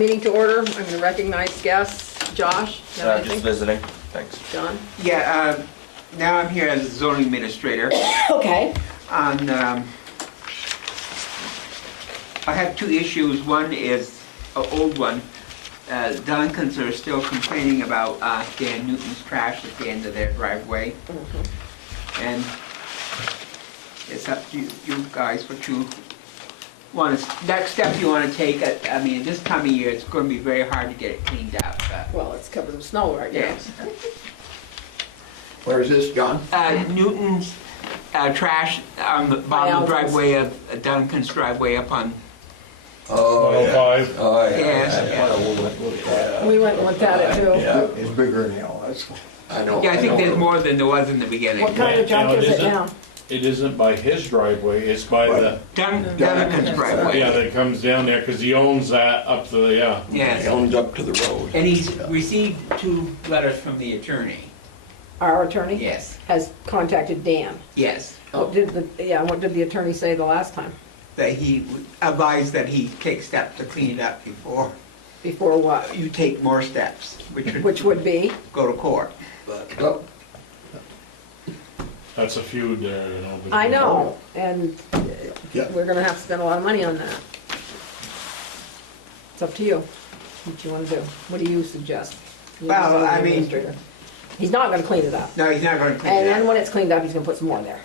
meeting to order. I'm gonna recognize guests. Josh, you have Just anything? visiting, thanks. John? Yeah, now I'm here as a zoning administrator. Okay. On, I have two issues. One is an old one. Duncans are still complaining about Dan Newton's trash at the end of their driveway. And it's up to you guys what you want, next step you want to take. I mean, this time of year, it's going to be very hard to get it cleaned up. Well, it's covered in snow right now. Yes. Where is this, John? Newton's trash on the bottom of the driveway of Duncan's driveway up on, Oh, yeah. 105. Oh, yeah. Yes, We went and looked at it too. Yeah, It's bigger now, that's. I know. yeah, I think there's know. more than there was in the beginning. What kind of junk No, it is it isn't. now? It isn't by his driveway, it's by the, Duncan's driveway. yeah, that comes down there, because he owns that up to the, yeah. He Yes, owns up to the road. and he's received 2 letters from the attorney. Our attorney? Yes, Has contacted Dan. yes. What did what did the attorney say the last time? That he advised that he take steps to clean it up before Before what? you take more steps, Which would be? go to court. But Oh, That's a feud there, you know. I know, and Yeah. we're gonna have to spend a lot of money on that. It's up to you, what you wanna do. What do you suggest? You're the Well, zoning I mean- administrator. He's not gonna clean it up. no, he's not going to clean And it then up. when it's cleaned up, he's gonna put some more there.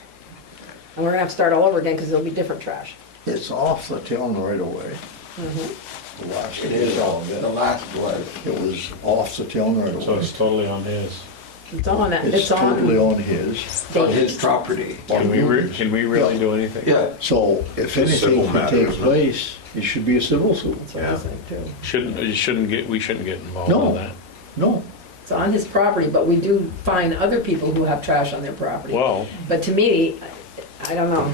And we're gonna have to start all over again, because it'll be different trash. It's off the town right away. The last it is all, of the it. last was. It was off the town right So away. it's totally on his. It's on that, It's it's totally on. on his. On his property. On Newton's. Can we really do anything? Yeah. So if anything civil can matter, take isn't it? place, it should be a civil suit. That's what I think too. We shouldn't get involved No. in that. No, It's on his property, but we do find other people who have trash on their property. Well, But to me, I don't know.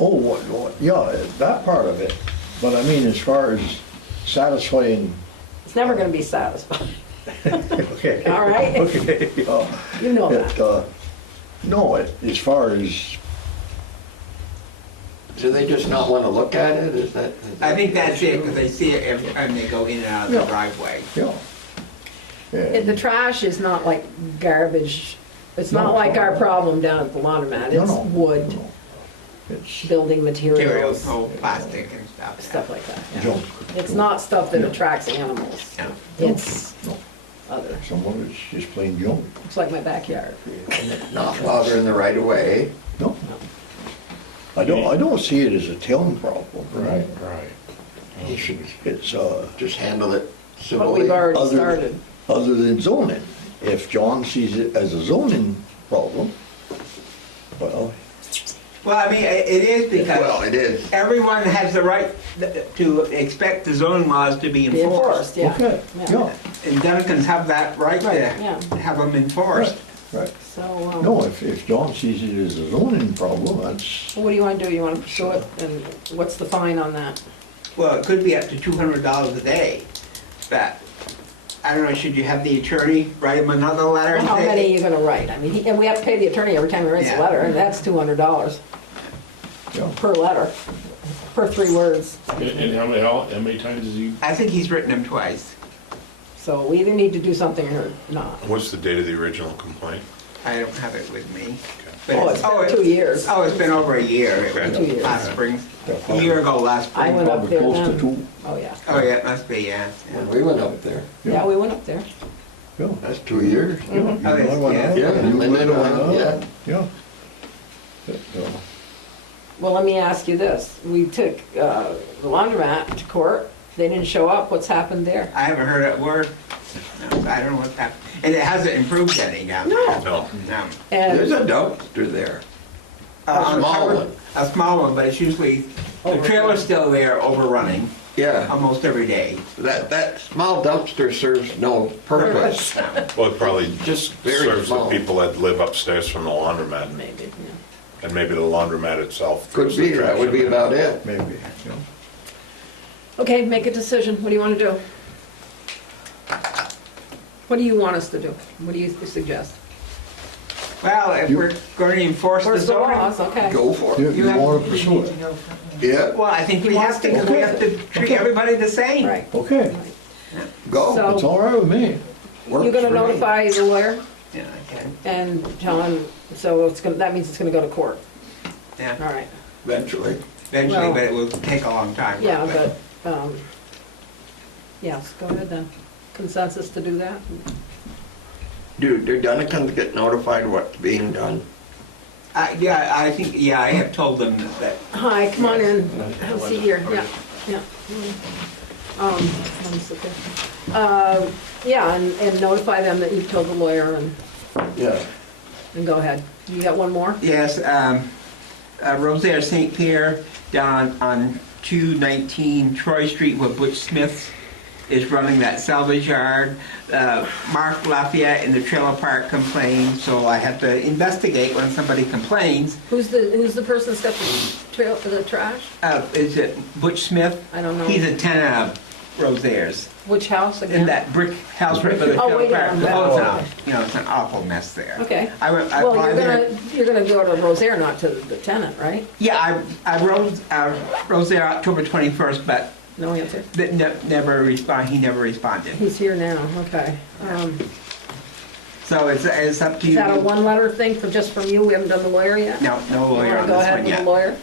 oh, yeah, that part of it. But I mean, as far as satisfying, It's never gonna be satisfied. okay. All right? Okay, yeah. You know that. No, as far as, Do they just not want to look at it? Is that? I think that's it, because they see it every time they go in and out of the No. driveway. yeah. The trash is not like garbage. It's not No, like no, our no. problem down at the laundromat. No, It's no, wood, no. It's building Materials, materials, no plastic and stuff. stuff like that. yeah. junk. It's not stuff that attracts animals. No. It's No, other. some of it's just plain junk. Looks like my backyard. Not while they're in the right of way. No. I don't see it as a town problem. right. He should It's, just handle it But civilly. we've already Other- started. other than zoning. If John sees it as a zoning problem, well, Well, I mean, it is Well, because it is. everyone has the right to expect the zoning laws to be Be enforced. enforced, yeah. okay, yeah, And Duncans have that right Right, to yeah. have them enforced. right. So, No, if John sees it as a zoning problem, that's, what do you wanna do? You wanna pursue it? And what's the fine on that? Well, it could be up to $200 a day, but I don't know, should you have the attorney write him another letter? and How say- many are you gonna write? I mean, and we have to pay the attorney every time he writes a Yeah. letter, and that's $200 yeah. per letter, per 3 words. And how many times is he, I think he's written them twice. So we either need to do something or not. What's the date of the original complaint? I don't have it with me. But Oh, it's been 2 years. Oh, it's been over a year. It was 2 years. last spring, a year ago last I spring. went up Probably there close to then. two, Oh, yeah. Oh, yeah, it must be, yeah. yeah. When we went up there, Yeah, we went up there. yeah. that's 2 years. Yeah, you Oh, yes, and I went yeah. out, Yeah, you and then and I went up, out, yeah. But, Well, let me ask you this. We took the laundromat to court. They didn't show up. What's happened there? I haven't heard a word. No, I don't know what's happened. And it hasn't improved any down there. No. No. No. There's And a dumpster there. On small cover- one. A small one, but it's usually, the trailer's still there overrunning Yeah, almost every day. that small dumpster serves no purpose. Well, it probably Just very serves the small. people that live upstairs from the laundromat, maybe, yeah. and maybe the laundromat itself. Could throws the be, that trash would in be there. about it. maybe, yeah. Okay, make a decision. What do you want to do? What do you want us to do? What do you suggest? Well, if we're going to enforce the Where's the zoning. laws? Okay. Go for You it. you want to pursue it? Yeah. Well, I think we have to, because we have to treat everybody the same. Right. Okay, Go, So- it's all right with me. You're Works gonna for me. notify the lawyer Yeah, I can. and tell him, so it's gonna, that means it's gonna go to court. All Yeah, right. Eventually. eventually, Well- but it will take a long time. Yeah, but, yes, go ahead then. Consensus to do that? Do Dunnekins get notified what's being done? Yeah, I think, yeah, I have told them that, Hi, come on in. Have a seat here. Yeah, yeah. Let me sit there. Yeah, and notify them that you've told the lawyer Yeah. and go ahead. You got one more? yes, Rosaire St. Pierre down on 219 Troy Street where Butch Smith is running that salvage yard. Mark Lafayette in the trailer park complained, so I have to investigate when somebody complains. Who's the person that's got the trash? Is it Butch Smith? I don't know. He's a tenant of Rosaire's. Which house again? In that brick house right by the Oh, way trailer park. down there. Oh, it's an awful mess there. Okay. I Well, applied there. you're gonna go to Rosaire, not to the tenant, right? Yeah, I wrote there October 21st, but No answer? never respond. He never responded. He's here now, okay. So it's up to Is you. that a one-letter thing just from you? We haven't done the lawyer yet? No You lawyer wanna on go this ahead one with the yet. lawyer?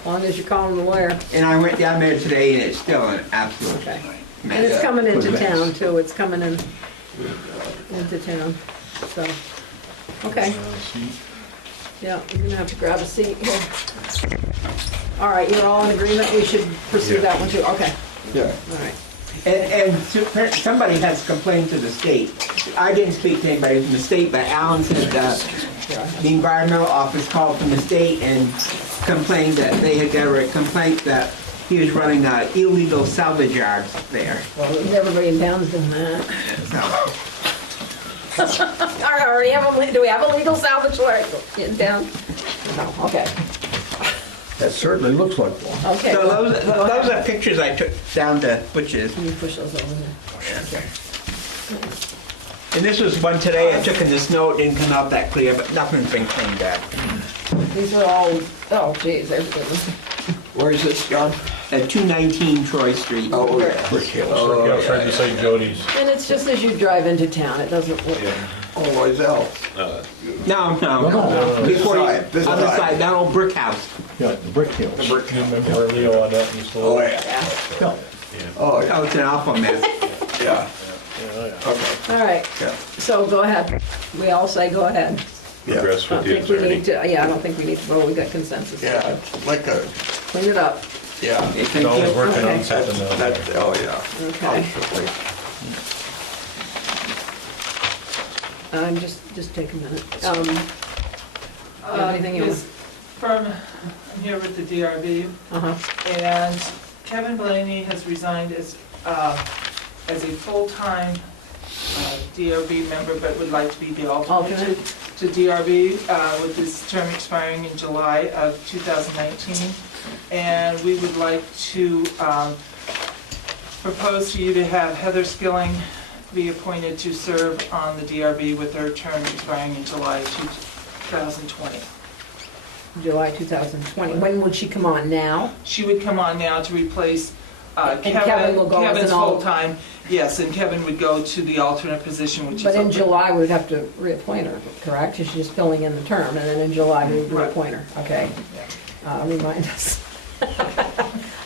As long as you call him the lawyer. And I went down there today, and it's still an absolute Okay. And mess. it's coming into Good mess. town too, it's coming in, into town, so, okay, yeah, you're gonna have to grab a seat here. All right, you're all in agreement, we should pursue that one too, okay, Yeah. all right. And somebody has complained to the state. I didn't speak to anybody from the state, but Alan said the environmental office called from the state and complained that they had got a complaint that he was running illegal salvage yards there. Well, everybody in town's doing that. So, All right, do we have a legal salvage yard in town? No, okay, That certainly looks like one. okay. so well, those go ahead. are pictures I took down to Butch's. Can you push those over there? Okay. And this was one today I took in the snow. It didn't come out that clear, but nothing's been cleaned up. These are all, oh geez, everything. Where is this, John? At 219 Troy Street. Oh, yeah. Brick Hill. Oh, I was trying to say Jody's. And it's just as you drive into town, it doesn't look, Oh, Loisel. No. No. Before you, This side, this on the side. side, that old brick house. Yeah, the brick hills. You remember Leo on that in the store? Oh, yeah. yeah. Yeah. Oh, yeah. Oh, it's an awful mess. Yeah. Yeah, yeah. Okay. All right, Yeah. so go ahead. We all say go ahead. Yeah. Progress I with don't the think we need attorney. to, yeah, I don't think we need to vote, we got consensus. Yeah, it's like a, Clean it up, yeah. Okay, He's thank always you. working on Okay. something now. That's, oh, yeah. okay. Constantly. Just take a minute. You have anything you Yes, I'm here with the DRB, Uh-huh, and Kevin Blaney has resigned as a full-time DRB member, but would like to be the alternate Alternate. to DRB, with his term expiring in July of 2019. And we would like to propose to you to have Heather Skilling be appointed to serve on the DRB with her term expiring in July 2020. July 2020. When would she come on, now? She would come on now to replace And Kevin. Kevin will go as Kevin's an al- full-time, yes, and Kevin would go to the alternate position, which is. But in open. July, we'd have to reappoint her, correct? She's just filling in the term, and then in July, we Right. reappoint her, okay? Remind us.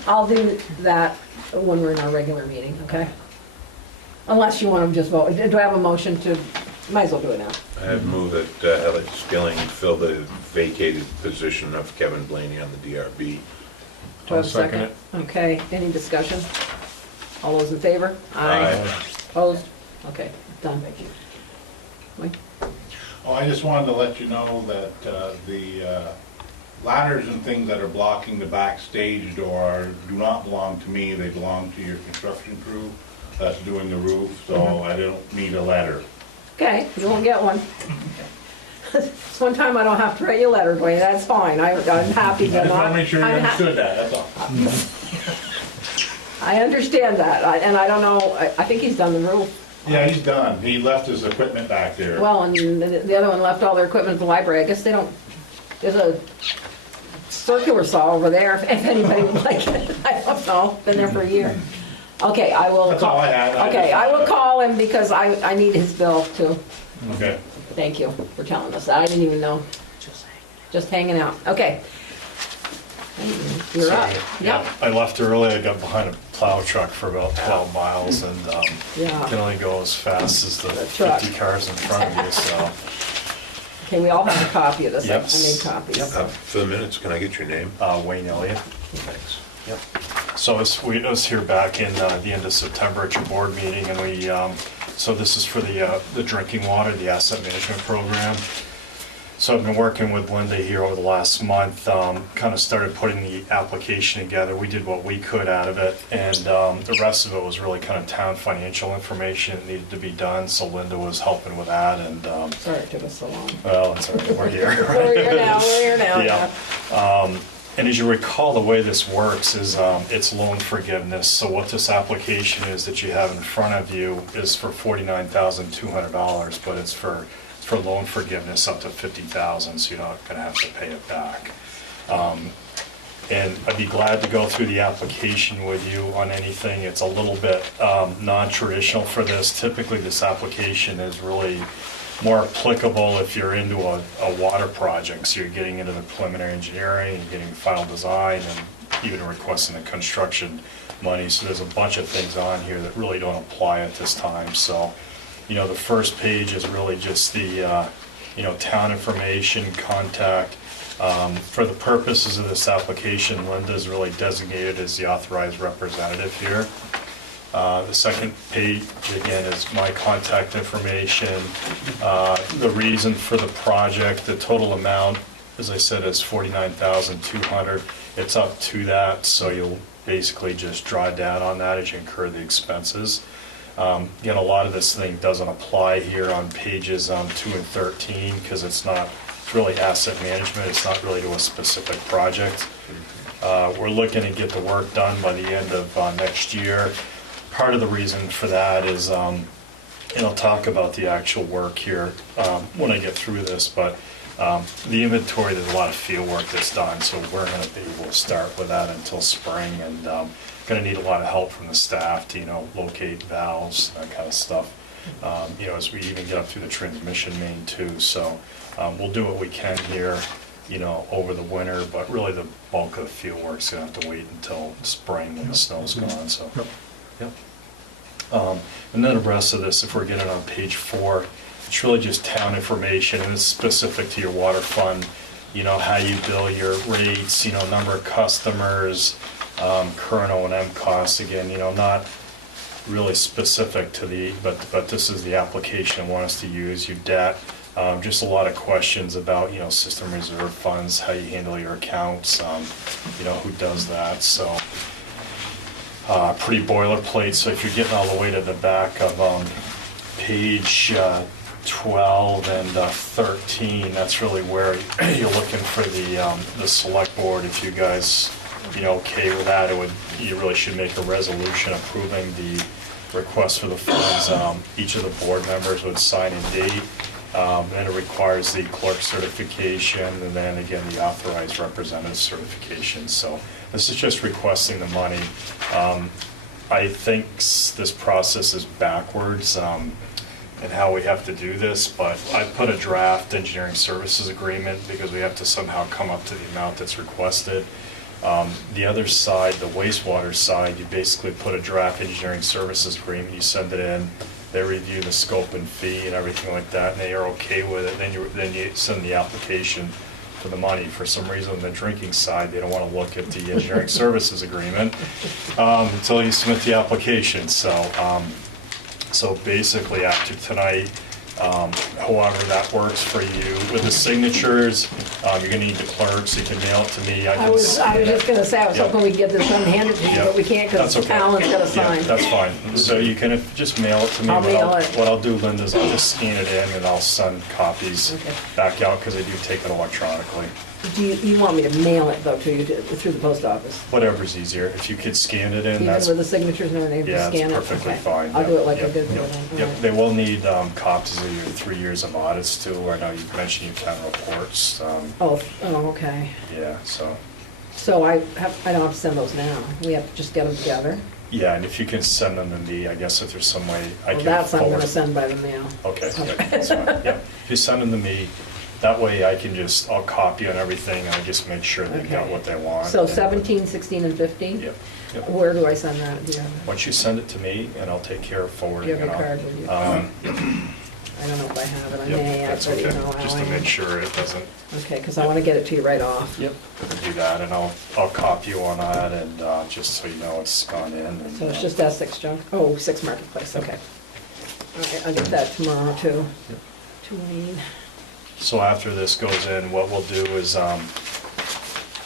I'll do that when we're in our regular meeting, okay? Unless you want to just vote. Do I have a motion to, might as well do it now. I have moved that Heather Skilling fill the vacated position of Kevin Blaney on the DRB. Do I I'll have a second second? Okay, any discussion? All those in favor? Aye. Opposed? Okay, done. Mike? Oh, I just wanted to let you know that the ladders and things that are blocking the backstage door do not belong to me, they belong to your construction crew that's doing the roof, so I don't need a ladder. Okay, you won't get one. This one time I don't have to write you a letter, Dwayne, that's fine, I'm happy I to just not. want to make sure you I'm ha- understood that, that's all. I understand that, and I don't know, I think he's done the roof. Yeah, he's done, he left his equipment back there. Well, and the other one left all their equipment at the library, I guess they don't, there's a circular saw over there, if anybody would like it, I don't know, been there for a year. Okay, I will. That's all I had. Okay, I will call him because I need his bill too. Okay. Thank you for telling us that. I didn't even know. Just hanging out. Okay. You're up. Yep. I left early, I got behind a plow truck for about 12 miles and Yeah. can only go as fast as the The truck. 50 cars in front of you, so. Okay, we all have a copy of this. I Yes. made copies. For the minutes, can I get your name? Wayne Elliott. Thanks. So I was here back in the end of September at your board meeting, and we, so this is for the drinking water, the asset management program. So I've been working with Linda here over the last month, kind of started putting the application together. We did what we could out of it, and the rest of it was really kind of town financial information that needed to be done, so Linda was helping with that, and, Sorry it took us so long. well, it's all right, we're here. We're here now. Yeah. And as you recall, the way this works is it's loan forgiveness. So what this application is that you have in front of you is for $49,200, but it's for loan forgiveness up to $50,000, so you're not going to have to pay it back. And I'd be glad to go through the application with you on anything. It's a little bit non-traditional for this. Typically, this application is really more applicable if you're into a water project. So you're getting into the preliminary engineering, you're getting final design, and even requesting the construction money. So there's a bunch of things on here that really don't apply at this time. So, you know, the first page is really just the, you know, town information, contact. For the purposes of this application, Linda is really designated as the authorized representative here. The second page, again, is my contact information, the reason for the project, the total amount, as I said, is $49,200. It's up to that, so you'll basically just draw down on that as you incur the expenses. Again, a lot of this thing doesn't apply here on pages 2 and 13, because it's really asset management, it's not really to a specific project. We're looking to get the work done by the end of next year. Part of the reason for that is, and I'll talk about the actual work here when I get through this, but the inventory, there's a lot of field work that's done, so we're going to be able to start with that until spring, and going to need a lot of help from the staff to, you know, locate valves, that kind of stuff, you know, as we even get up through the transmission main too. So we'll do what we can here, you know, over the winter, but really the bulk of the field work's going to have to wait until spring when the snow's gone, so. Yep. And then the rest of this, if we're getting on page 4, it's really just town information, and it's specific to your water fund, you know, how you bill your rates, you know, number of customers, current O&M costs, again, you know, not really specific to the, but this is the application I want us to use, your debt, just a lot of questions about, you know, system reserve funds, how you handle your accounts, you know, who does that, so. Pretty boilerplate, so if you're getting all the way to the back of page 12 and 13, that's really where you're looking for the select board. If you guys, you know, okay with that, you really should make a resolution approving the request for the funds. Each of the board members would sign and date. Then it requires the clerk certification, and then again the authorized representative certification. So this is just requesting the money. I think this process is backwards in how we have to do this, but I put a draft engineering services agreement because we have to somehow come up to the amount that's requested. The other side, the wastewater side, you basically put a draft engineering services agreement, you send it in, they review the scope and fee and everything like that, and they are okay with it, then you send the application for the money. For some reason, on the drinking side, they don't want to look at the engineering services agreement until you submit the application. So basically, after tonight, however that works for you, with the signatures, you're gonna need the clerk, so you can mail it to me. I was just gonna say, I was Yep. hoping we'd get this done handed to you, Yep. but we can't because That's okay. Alan's got to Yeah, sign. that's fine. So you can just mail it to me. I'll mail it. What I'll do, Linda, is I'll just scan it in and I'll send copies Okay. back out because I do take it electronically. Do you want me to mail it though to you through the post office? Whatever's easier. If you could scan it in, Even that's, with the signatures and everything, yeah, just scan it's it? perfectly Okay. fine. I'll Yep, do it like I yep, did yep, with them. Yep, they will need copies of your 3 years of audits too. I know you mentioned your town reports. Oh, okay. Yeah, so, So I don't have to send those now. We have to just get them together. Yeah, and if you can send them to me, I guess if there's some way I Well, can that's I'm forward. gonna send by the mail. Okay, yeah, that's fine, yeah. If you send them to me, that way I can just, I'll copy on everything, and I just make sure they've got Okay. what they want. So and- 17, 16, and 15? Yep, yep. Where do I send that? Do you have it? Once you send it to me, and I'll take care of Do forwarding you it have your on. card with you? I don't know if I have it. I Yep, may, that's actually, okay, no, just to Alan. make sure it doesn't. Okay, because I want to get it to you right off. Yep. Do that, and I'll copy you on that, and just so you know it's gone in. And, So it's just Essex Junk, oh, 6 Marketplace, okay. All right, I'll get that tomorrow too. Yep. To Wayne. So after this goes in, what we'll do is,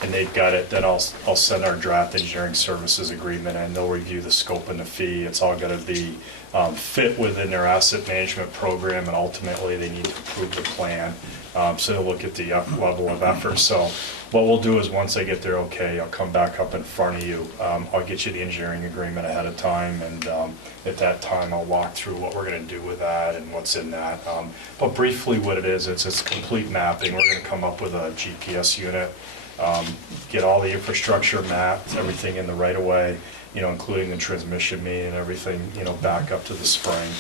and they've got it, then I'll send our draft engineering services agreement, and they'll review the scope and the fee. It's all gonna be fit within their asset management program, and ultimately, they need to approve the plan. So they'll look at the level of effort. So what we'll do is, once I get their okay, I'll come back up in front of you. I'll get you the engineering agreement ahead of time, and at that time, I'll walk through what we're gonna do with that and what's in that. But briefly, what it is, it's complete mapping. We're gonna come up with a GPS unit, get all the infrastructure mapped, everything in the right of way, including the transmission main and everything, back up to the spring.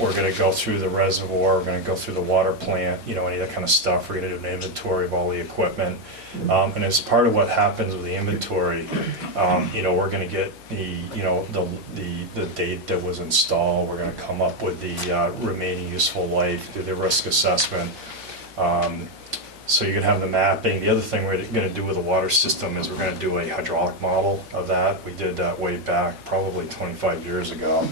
We're gonna go through the reservoir, we're gonna go through the water plant, any of that kind of stuff. We're gonna do an inventory of all the equipment. And as part of what happens with the inventory, we're gonna get the date that was installed. We're gonna come up with the remaining useful life, do the risk assessment. So you're gonna have the mapping. The other thing we're gonna do with the water system is we're gonna do a hydraulic model of that. We did that way back, probably 25 years ago.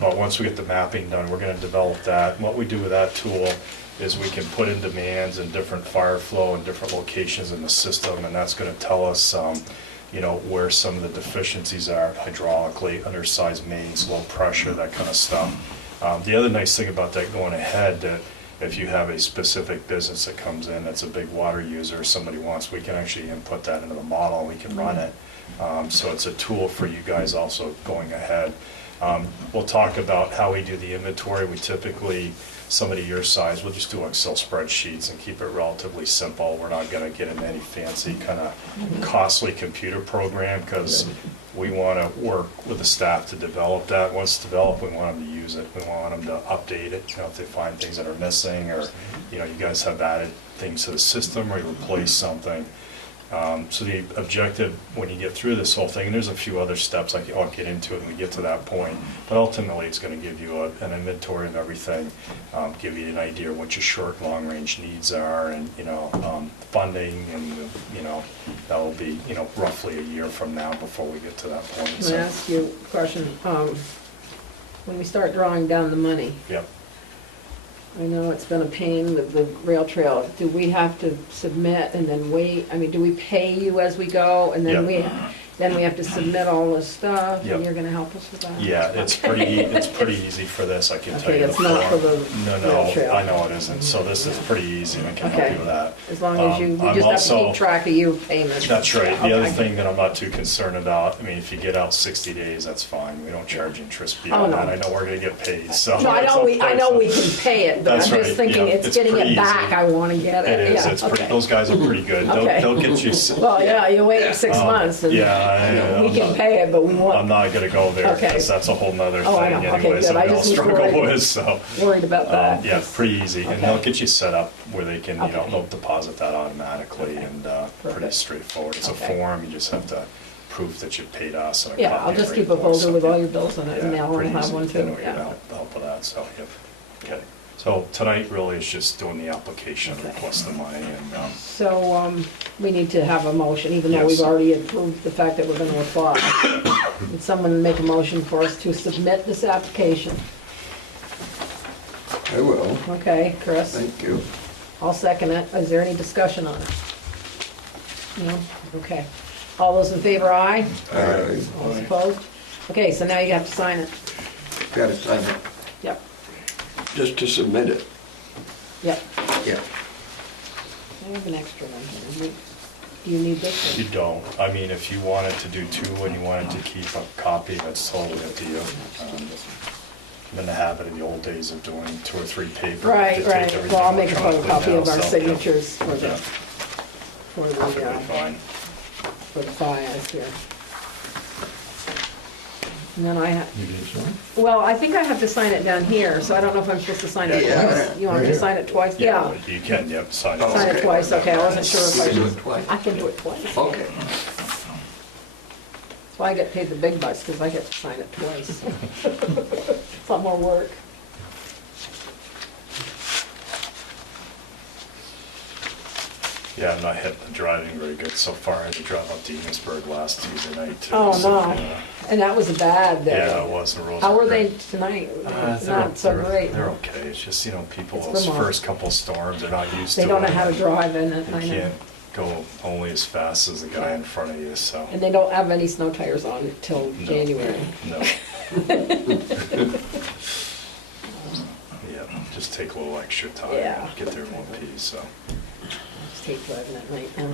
But once we get the mapping done, we're gonna develop that. And what we do with that tool is we can put in demands and different fire flow in different locations in the system, and that's gonna tell us, where some of the deficiencies are hydraulically, undersized mains, low pressure, that kind of stuff. The other nice thing about that going ahead, that if you have a specific business that comes in that's a big water user, somebody wants, we can actually input that into the model, and we can run it. So it's a tool for you guys also going ahead. We'll talk about how we do the inventory. We typically, somebody your size, we'll just do Excel spreadsheets and keep it relatively simple. We're not gonna get into any fancy kind of costly computer program, because we wanna work with the staff to develop that. Once it's developed, we want them to use it. We want them to update it, if they find things that are missing, or, you guys have added things to the system, or you replace something. So the objective, when you get through this whole thing, and there's a few other steps I'll get into it when we get to that point, but ultimately it's gonna give you an inventory of everything, give you an idea of what your short and long range needs are, and, funding, and, that'll be, roughly a year from now before we get to that point. Can I ask you a question? When we start drawing down the money, Yep. I know it's been a pain with the rail trail. Do we have to submit and then wait? I mean, do we pay you as we go, and then we have to submit all this stuff, Yep. and you're gonna help us with that? Yeah, it's pretty easy for this, I can tell Okay, you. it's not for the No, rail trail. I know it isn't, so this is pretty easy, and I can help Okay. you with that. As long as you I'm just have to also- keep track of your payments. That's right. Yeah, The other okay. thing that I'm not too concerned about, I mean, if you get out 60 days, that's fine. We don't charge interest beyond no. that. I know we're gonna get paid, so. No, I it's know okay, I know so- we can pay it, but I'm That's just right, thinking, yeah, it's it's getting pretty it back, easy. I wanna get it. It is, Yeah, it's okay. those guys are pretty good. Okay. They'll get you. Well, yeah, you wait 6 Um, months, and yeah, we can pay it, but we I'm want, not gonna go there, Okay. because that's a whole nother Oh, I thing know. Okay, anyways, good. that I we all just was struggle worried. with, so. worried about that. Yeah, pretty easy, and Okay. they'll get you set up where they can, Okay. they'll deposit that automatically, and pretty Perfect. straightforward. It's a Okay. form, you just have to prove that you paid us, and a Yeah, copy I'll of just your keep a invoice, folder with so, all your bills in it, and yeah, Alan will pretty have easy. one I too, know you're yeah. gonna help with that, so, yep. Okay, so tonight really is just doing the application, Okay. request the money, and, So, we need to have a motion, even though Yes. we've already approved the fact that we're gonna apply. Would someone make a motion for us to submit this application? I will, Okay, Chris? thank you. I'll second it. Is there any discussion on it? No? Okay. All those in favor, aye? Aye. All those opposed? Okay, so now you have to sign it. Gotta sign it, Yep, just to submit it, yep. yeah. I have an extra one here. Do you need this you one? don't. I mean, if you wanted to do two and you wanted to keep a copy, that's totally up to you. Than to have it in the old days of doing 2 or 3 paper. Right, to take right. everything Well, I'll make a electronically photocopy now, of our so, yeah. signatures for Yeah, the perfectly fine. for the files here. And then I, You did sign? well, I think I have to sign it down here, so I don't know if I'm supposed to sign it Yeah. twice. You want me to sign it twice? Yeah. You can, yep, sign Oh, Sign it. it twice, okay, I wasn't sure if I You do should. it twice. I can do it twice. Okay. That's why I get paid the big bucks, because I get to sign it twice. It's a lot more work. Yeah, I'm not hitting the driving very good so far. I had to drive up to Enosburg last Tuesday night too. Oh, so, no. yeah. And that was a bad day. Yeah, it was. The roads How were great. they tonight? They're- Not so they're- great. They're okay. It's just, people, It's those Vermont. first couple storms, they're not used to it. They don't know how to drive in it, You I know. can't go only as fast as the guy in front of you, so. And they don't have any snow tires on until No. January. No. Yeah, just take a little extra time Yeah. and get there in one piece, so. Just hate driving at night now.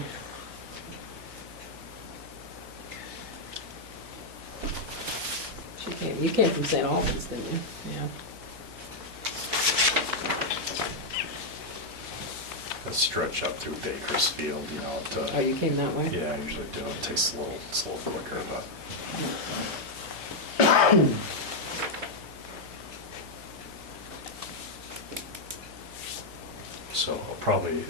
You came from St. Albans, didn't you? Yeah. I stretch up through Bakersfield, Oh, you came that way? yeah, I usually do. It takes it's a little quicker, but. So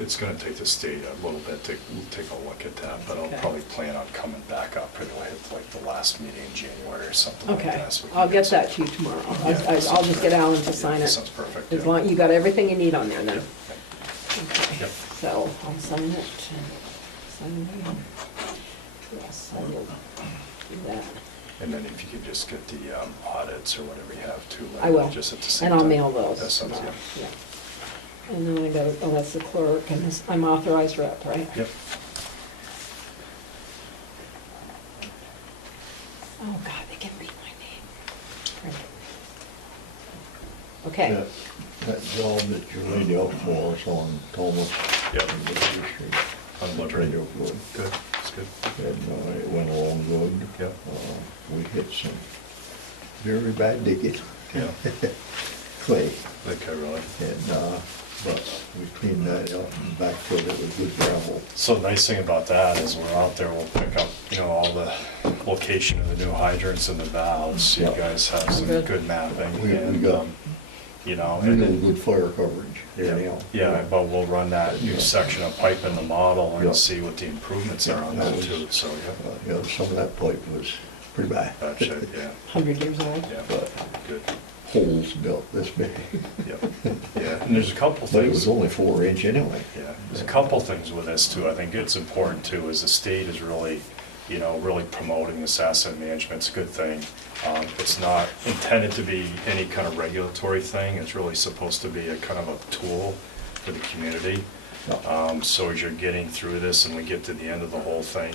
it's gonna take the state a little bit to take a look at that, but I'll Okay. probably plan on coming back up at like the last meeting in January or something like Okay, that. so we can I'll get some- that to you tomorrow. Yeah, I'll just get Alan to sign that it. sounds perfect. As yeah. long, you got everything you need on there then? Yep. Okay, Yep. so I'll sign it. Sign it. Yes, I will do that. And then if you could just get the audits or whatever you have too. I will. Just at the same And time. I'll mail those. That sounds tomorrow, good. yeah. And then I go, oh, that's the clerk, and I'm authorized rep, right? Yep. Oh, God, they can read my name. Okay, That job that you laid out for us on Thomas. Yep. and Liberty Street, On that Liberty. turned out good. Good, that's good. And it went along good. Yep. We hit some very bad digging, Yeah, clay, okay, really. and, but we cleaned that up and backfilled it with good gravel. So the nice thing about that is we're out there, we'll pick up, all the location of the new hydrants and the valves. So you Yeah. guys have some Good. good mapping We and, got and Real then, good fire coverage there now. yeah, but we'll run that new Yeah. section of pipe in the model Yeah. and see what the improvements are on Yeah, that that was- too, so, yeah. Yeah, some of that pipe was pretty bad. Bad shape, yeah, 100 years old. yeah, But good, holes built this big, yeah, yeah. And there's a couple but it things. was only 4 inch anyway. Yeah, there's a couple things with this too. I think it's important too, is the state is really, really promoting this asset management. It's a good thing. It's not intended to be any kind of regulatory thing. It's really supposed to be a kind of a tool for the community. So as you're getting through this and we get to the end of the whole thing,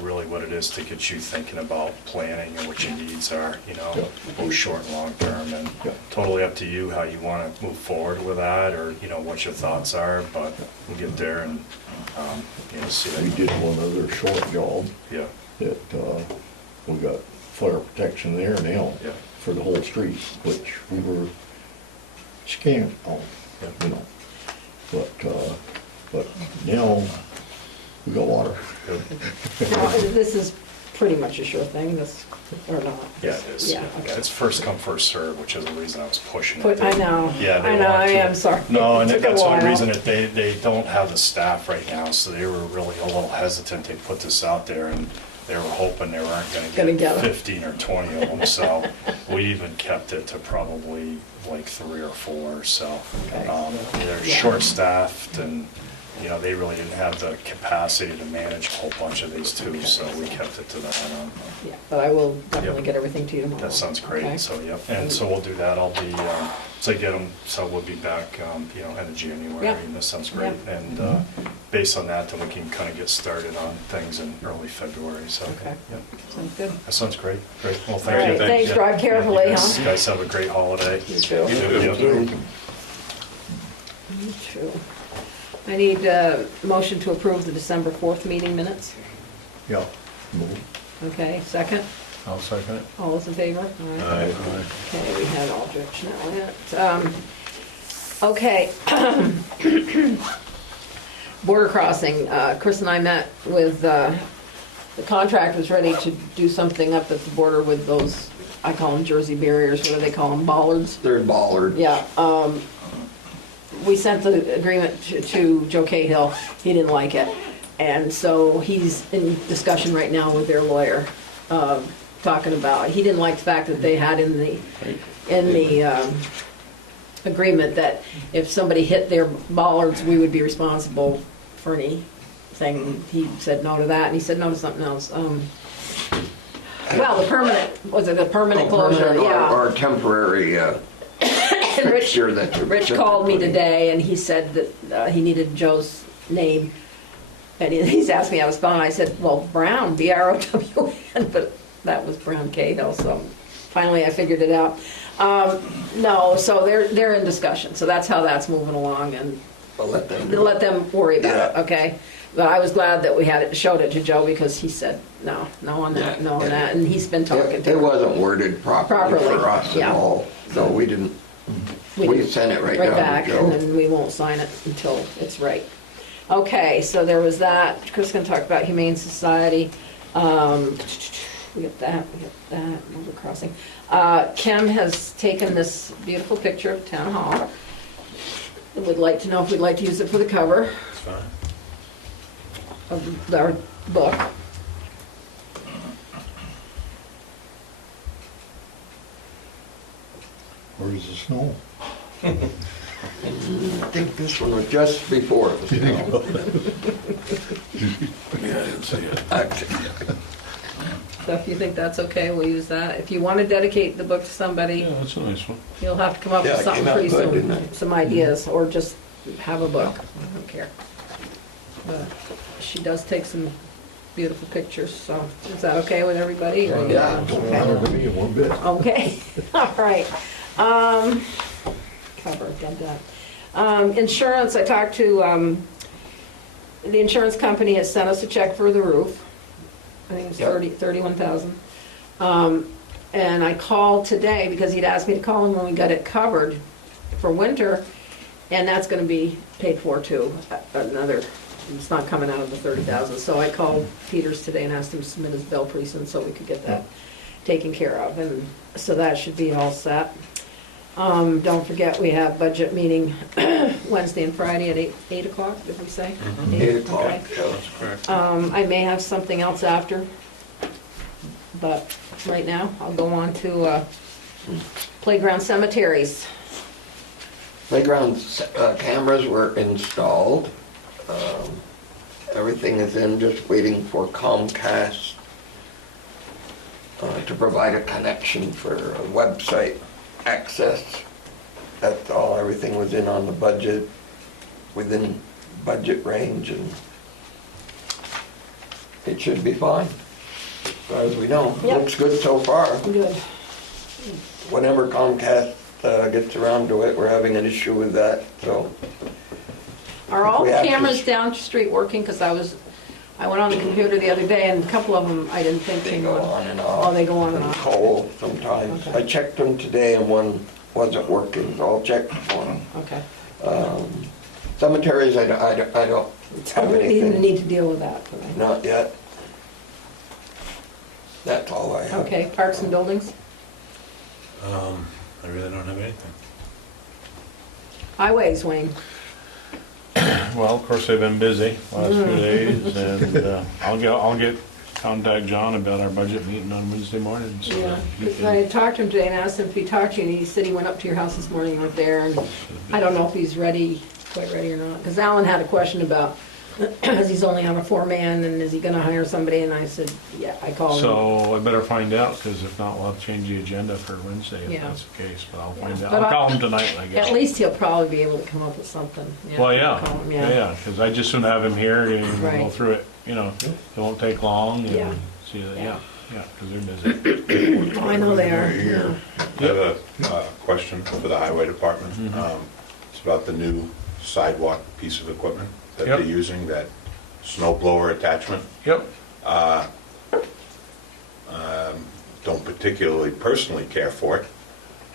really what it is to get you thinking about planning and what your needs are, Yeah. both short and long term. And Yeah. totally up to you how you want to move forward with that, or, what your thoughts are, but we'll get there and, see that. We did one other short job Yeah, that, we got fire protection there now yeah, for the whole street, which we were scanned on, yeah. But now we got water. Good. Now, this is pretty much a sure thing, this, or not? Yeah, it is. Yeah, Yeah, okay. it's first come, first served, which is the reason I was pushing it. I know. Yeah, they I know, want I to. am sorry. No, and It took a that's one while. reason that they don't have the staff right now, so they were really a little hesitant. They put this out there and they were hoping they weren't Gonna gonna get get 'em. 15 or 20 of them, so we even kept it to probably like 3 or 4, so. Okay. They're Yeah. short-staffed and, they really didn't have the capacity to manage a whole bunch of these too, so we kept it to that. Yeah, but I will definitely Yep. get everything to you tomorrow. That sounds Okay? great, so, yep, and so we'll do that, I'll be, so get them, so we'll be back, end of January, Yep. and this sounds great. Yep. And based on that, then we can kind of get started on things in early February, so. Okay. Yep. Sounds good. That sounds great, great, well, All thank right, you. thanks, Yeah. drive carefully, You huh? guys have a great holiday. You too. Yep. Me too. I need a motion to approve the December 4th meeting minutes. Yeah. Move. Okay, second? I'll second it. All those in favor? All right. Okay, we had Aldrich now on it. Okay. Border crossing, Chris and I met with the contractor's ready to do something up at the border with those, I call them Jersey barriers, what do they call them, bollards? They're bollards. Yeah, we sent the agreement to Joe Cahill, he didn't like it. And so he's in discussion right now with their lawyer, talking about, he didn't like the fact that they had in the agreement that if somebody hit their bollards, we would be responsible for anything. He said no to that, and he said no to something else. Well, the permanent, was it a permanent closure? Permanent Yeah. or temporary And Rich, fixture that you're. Rich called me today, and he said that he needed Joe's name. And he's asked me how to spell it. I said, well, Brown, B-R-O-W-N, but that was Brown Cahill, so finally I figured it out. No, so they're in discussion, so that's how that's moving along, and I'll let them do it. let them worry about it, Yeah. okay? But I was glad that we showed it to Joe, because he said, no on that, Yeah, no on yeah. that, and he's been talking It to him. wasn't worded properly Properly, for us at yeah. all, so we didn't, we didn't- sent it right back, down to and Joe. then we won't sign it until it's right. Okay, so there was that. Chris is gonna talk about Humane Society. We got that, River Crossing. Kim has taken this beautiful picture of Town Hall. Would like to know if we'd like to use it for the cover It's fine. of our book. Where's the snow? I think this one was just before it was snow. Yeah, I didn't see it. Actually, So if you think that's okay, we'll use that. If you want to dedicate the book to somebody, Yeah, that's a nice one. you'll have to come up Yeah, with it something came out pretty good, soon. didn't it? Some ideas, or just have a book. I don't care. But she does take some beautiful pictures, so is that okay with everybody? or you- Yeah. Okay. One bit. Okay, all right. Cover, done that. Insurance, I talked to, the insurance company has sent us a check for the roof. I think it's Yep. 31,000. And I called today because he'd asked me to call him when we got it covered for winter, and that's gonna be paid for too. Another, it's not coming out of the 30,000. So I called Peters today and asked him to submit his bill pretty soon so we could get that taken care of. And so that should be all set. Don't forget, we have budget meeting Wednesday and Friday at 8 o'clock, did we say? 8 o'clock, Okay. yeah. That's correct. I may have something else after, but right now, I'll go on to playground cemeteries. Playground cameras were installed. Everything is in, just waiting for Comcast to provide a connection for a website access. That's all, everything was in on the budget, within budget range, and it should be fine, as far as we know. Yep. Looks good so far. Good. Whenever Comcast gets around to it, we're having an issue with that, so. Are all We the have to- cameras down the street working? Because I went on the computer the other day and a couple of them I didn't think They came go on. on and off. Oh, they go on and off. Cold sometimes. Okay. I checked them today and one wasn't working, so I'll check for them. Okay. Cemeteries, I don't I have don't even anything, need to deal with that today. not yet. That's all I have. Okay, parks and buildings? I really don't have anything. Highways, Wayne. Well, of course, they've been busy last few days, and I'll get contact John about our budget meeting on Wednesday morning, so Yeah, that he 'cause I can. had talked to him today and asked him if he talked to you, and he said he went up to your house this morning, you weren't there, and I don't know if he's quite ready or not. Because Alan had a question about, because he's only on a 4-man, and is he gonna hire somebody, and I said, yeah, I called him. So I better find out, because if not, we'll have to change the agenda for Wednesday, if Yeah. that's the case, but I'll Yeah. find out. But I'll call him tonight, I guess. At least he'll probably be able to come up with something. Well, yeah, Call him, yeah, because I just soon have him here, and we'll go Right. through it, it won't take long, Yeah. and see that, Yeah. yeah, because they're busy. I know they are, yeah. I have a question for the highway department. It's about the new sidewalk piece of equipment that Yep. they're using, that snow blower attachment. Yep, Don't particularly personally care for it.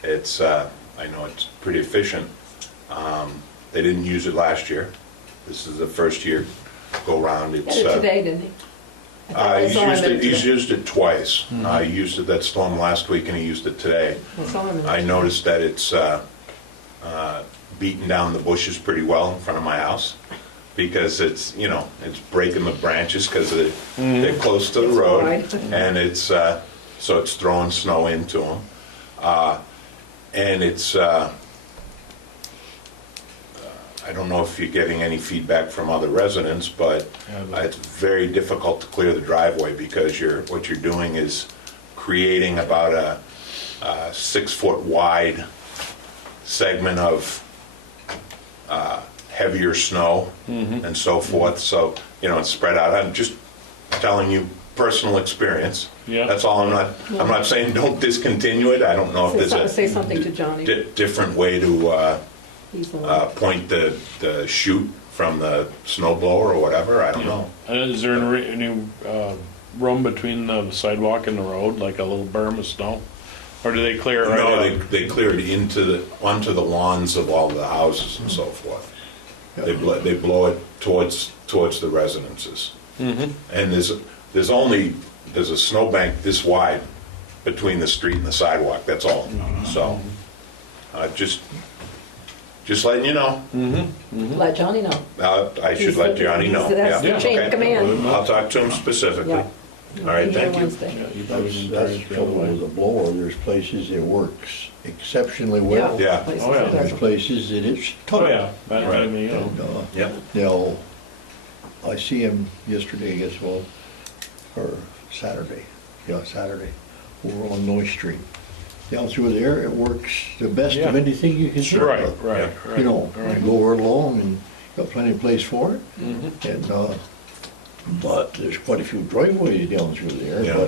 It's, I know it's pretty efficient. They didn't use it last year. This is the first year go round. He It's, did it today, didn't he? I saw him in- He's used it twice. He used it that storm last week and he used it today. I saw him in- I noticed that it's beaten down the bushes pretty well in front of my house because it's, you know, it's breaking the branches because they're close to the It's road. wide. And it's, so it's throwing snow into them. And it's, I don't know if you're getting any feedback from other residents, but it's very difficult to clear the driveway because what you're doing is creating about a 6-foot wide segment of heavier snow and so forth. So, you know, it's spread out. I'm just telling you personal experience. Yeah. That's all. I'm not saying don't discontinue it. I don't know if there's a Say something to Johnny. different way to He's the one. point the chute from the snow blower or whatever. I don't know. Is there any room between the sidewalk and the road, like a little berm of snow? Or do they clear it right No, out? they cleared onto the lawns of all the houses and so forth. They blow it towards the residences. And there's a snowbank this wide between the street and the sidewalk, that's all. So, just letting you know. Let Johnny know. I should He's let the- Johnny know. That's the Yeah, chain of okay. command. I'll talk to him specifically. Yeah. All right, Be here thank you. Wednesday. Yeah, you probably That's can the carry it the other trouble with way. the blower, there's places it works exceptionally well. Yeah. Places Oh, yeah. are There's dark. places that it's tough. Oh, yeah, that, I Right. mean, you know. And, Yep. you know, I see him yesterday, I guess, well, or Saturday, over on Noy Street. Down through there, it works the best of Yeah. anything you can think Right, of. right, right. You know, Right. go over along and got plenty of place for it. Mhm. And, but there's quite a few driveways down through there, Yeah.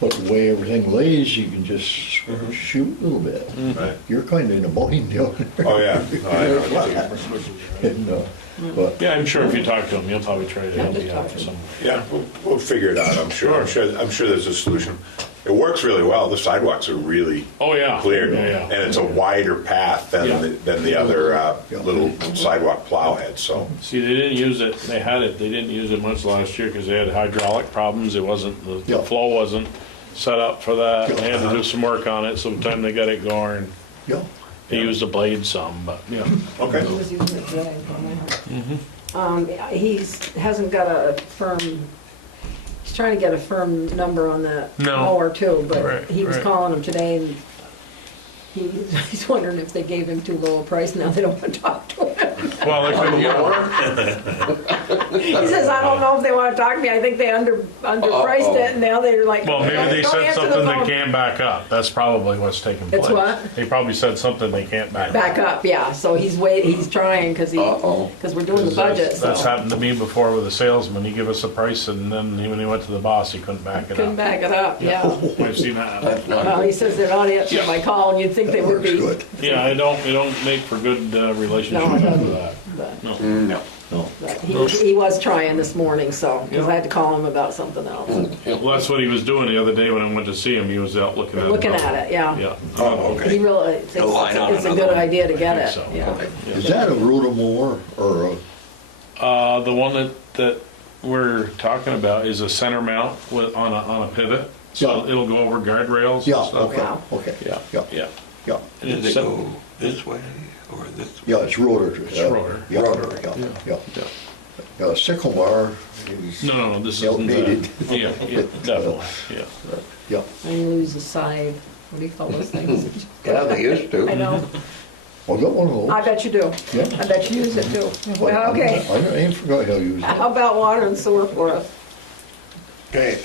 but the way everything lays, you can just shoot a little bit. Right. You're kind of in a bind down there. Oh, yeah. No, I know. And, but, Yeah, I'm sure if you talk to him, he'll probably try to help just you talk out to with him. some. Yeah, we'll figure it out, I'm sure. I'm sure there's a solution. It works really well. The sidewalks are really Oh, yeah. cleared. Yeah, yeah. And it's a wider path Yeah. than the other little sidewalk plowhead, so. See, they didn't use it, they didn't use it much last year because they had hydraulic problems. It wasn't, the Yeah. flow wasn't set up for that. They had to do some work on it, so by the time they got it going, yeah. they used the blade some, but, yeah. Okay. He was using it today. Hasn't got a firm, he's trying to get a firm number on that No. mower too, but Right, he was right. calling him today and he's wondering if they gave him too low a price, now they don't want to talk to him. Well, they couldn't get one. He says, I don't know if they want to talk to me, I think they underpriced it and now they're like. Well, maybe they "Don't said answer the something they phone." can't back up. That's probably what's taking place. It's what? They probably said something they can't back up. Back up, yeah, so he's trying because we're doing the budget, so. That's happened to me before with a salesman. He gave us a price and then when he went to the boss, he couldn't back it Couldn't up. back it up, yeah. I've seen that happen. That's not Well, he good. says they're not answering my call and you'd think they That would works be. good. Yeah, it don't make for good relationships No, it after doesn't. that. But No. No. No. but he was trying this morning, so, because I had to call him about something else. Well, that's what he was doing the other day when I went to see him. He was out looking at it. Looking at it, yeah. Yeah. Oh, He okay. really thinks The line on it's a another good one. idea to get I it, think so. yeah. Okay. Is that a rotomower or a, The one that we're talking about is a center mount on a pivot. So Yeah. it'll go over guardrails yeah, and stuff. okay, Wow. okay. Yeah, Yeah, yeah. yeah. And Does it's it go this way or this way? Yeah, it's rotor. It's rotor. Yeah, Rotor. yeah. Yeah, sickle bar is No, this is outdated. Yeah, definitely, yeah. Yeah, I lose a side, what do you call those things? Yeah, they used to. I know, I got one of those. I bet you do. Yeah. I bet you use it too. Well, okay, I ain't forgot how to use it. how about water and sewer for us? Okay.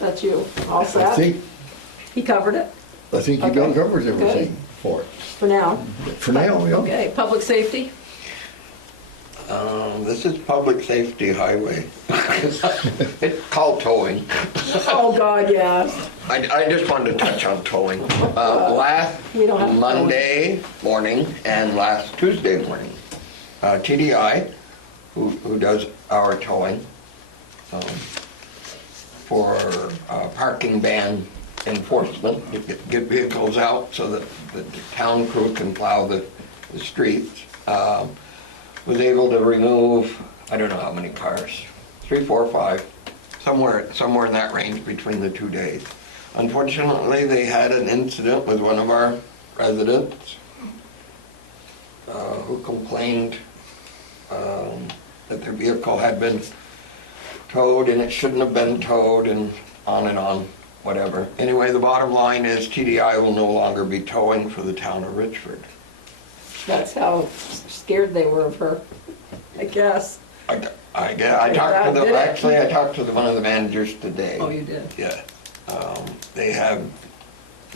That's you, all I set? think, He covered it I think you got Okay. covers everything for it. for now. For now, yeah. Okay, public safety? This is public safety highway. It's called towing. Oh, God, yeah. I just wanted to touch on towing. Last We don't have to tow. Monday morning and last Tuesday morning, TDI, who does our towing, for parking ban enforcement, to get vehicles out so that the town crew can plow the streets, was able to remove, I don't know how many cars, 3, 4, 5, somewhere in that range between the 2 days. Unfortunately, they had an incident with one of our residents who complained that their vehicle had been towed and it shouldn't have been towed, and on, whatever. Anyway, the bottom line is TDI will no longer be towing for the town of Richford. That's how scared they were of her, I guess. I talked to them, actually, I talked to one of the managers today. Oh, you did? Yeah. They have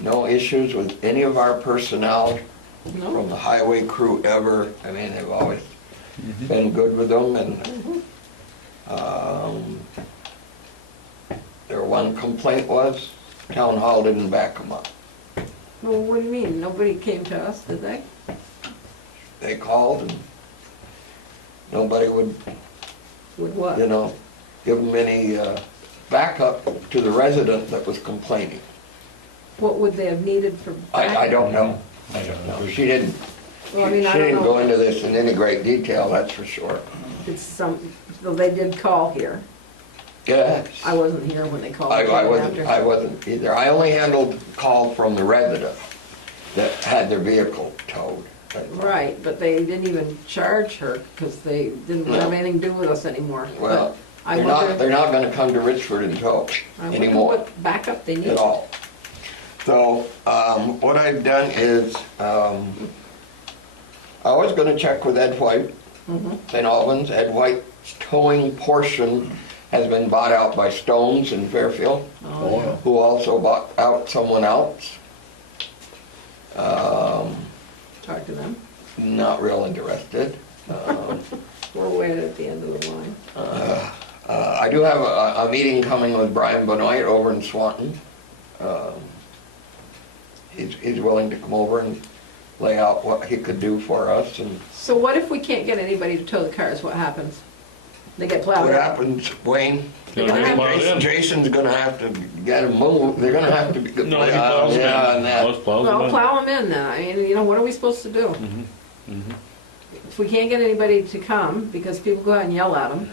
no issues with any of our personnel from No? the highway crew ever. I mean, they've always been good with them, and their one complaint was town hall didn't back them up. Well, what do you mean? Nobody came to us, did they? They called and nobody would, With what? give them any backup to the resident that was complaining. What would they have needed for backup? I don't know. I don't know. She didn't, Well, I mean, I she don't didn't know. go into this in any great detail, that's for sure. It's so they did call here. Yes. I wasn't here when they called. I came wasn't, after. I wasn't either. I only handled the call from the resident that had their vehicle towed. Right, but they didn't even charge her because they didn't No. have anything to do with us anymore. Well, I they're not gonna come to Richford and tow I wonder anymore what backup they need. at all. So, what I've done is, I was gonna check with Ed White, St. Albans. Ed White's towing portion has been bought out by Stones in Fairfield, Oh, yeah. who also bought out someone else. Talk to them. Not real interested. We're way at the end of the line. I do have a meeting coming with Brian Benoit over in Swanton. He's willing to come over and lay out what he could do for us, and So what if we can't get anybody to tow the cars? What happens? They get plowed what out. happens, Wayne? They're gonna get plowed in. Jason's gonna have to get them moved, they're gonna have to be. No, he plows them in. Yeah, and that. Plows them Well, in. plow them in then. I mean, what are we supposed to do? If we can't get anybody to come because people go out and yell at them.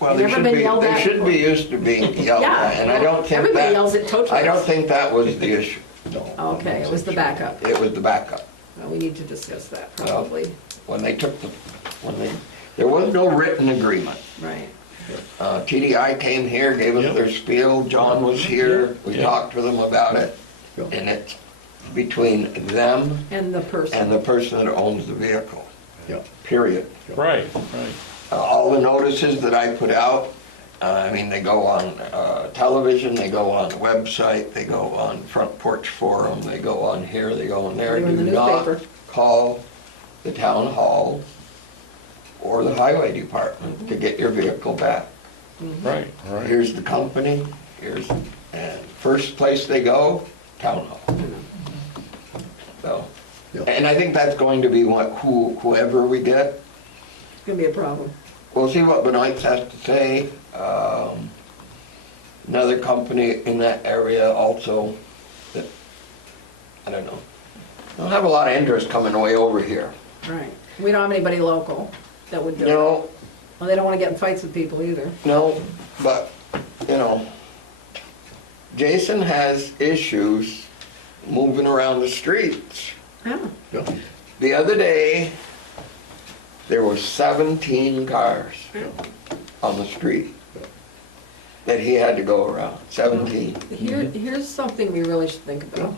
Well, You've never been yelled they at should before? be used to being yelled at, and I don't think Everybody that, yells at tow trucks. I don't think that was the issue. Okay, it was the backup. It was the backup. Well, we need to discuss that probably. When they took there was no written agreement. Right. TDI came here, gave us Yep. their spiel, John was here, we Yep. talked to them about it, Yep. and it's between them And the and person. the person that owns the vehicle, Yeah. period. Right. All the notices that I put out, I mean, they go on television, they go on the website, they go on Front Porch Forum, they go on here, they go on there. They're in the Do not newspaper. call the town hall or the highway department to get your vehicle back. Right. Here's the company, and first place they go, town hall. So, Yeah. and I think that's going to be whoever we get. It's gonna be a problem. We'll see what Benoit has to say. Another company in that area also, that, I don't know, don't have a lot of interest coming way over here. Right. We don't have anybody local that would do it. No, Well, they don't wanna get in fights with people either. no, but, Jason has issues moving around the streets. Yeah. Yeah. The other day, there were 17 cars on the street that he had to go around, 17. Here's something we really should think about.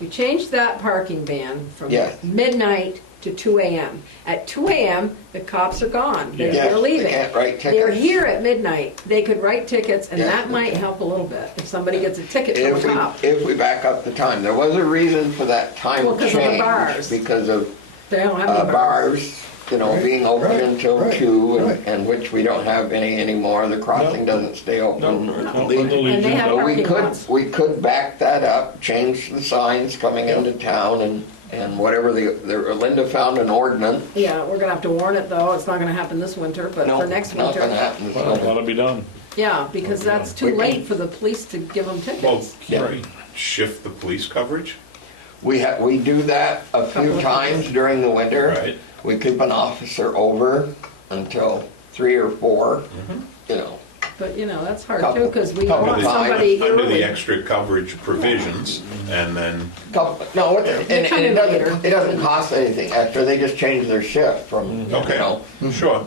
We changed that parking ban from Yes. midnight to 2 AM. At 2 AM, the cops are gone. They're Yes, they're leaving. They can't write They're tickets. here at midnight. They could write tickets, and Yeah. that might help a little bit if somebody gets a ticket from a cop. If we back up the time, there was a reason for that time Well, 'cause of the change. bars. Because of They don't have any bars, Right, being open right, until right, 2, right. and which we don't have any anymore. The crossing doesn't stay open. No, or no, leave. no, And they have So we parking could, lots. we could back that up, change the signs coming into town, and whatever Linda found an ordinance. Yeah, we're gonna have to warn it though. It's not gonna happen this winter, but No, for next it's not gonna winter. happen this Well, winter. that'll be done. Yeah, because that's too We can- late for the police to give them Well, tickets. Yeah. right, shift the police coverage? We do that a Couple few of times during the winter. Right. We keep an officer over until 3 or 4, But, you know, that's hard Couple- too, because we couple want times. somebody Under the early. extra coverage provisions, and then, No, and come in later. it doesn't cost anything extra, they just change their shift from, you okay, know, sure.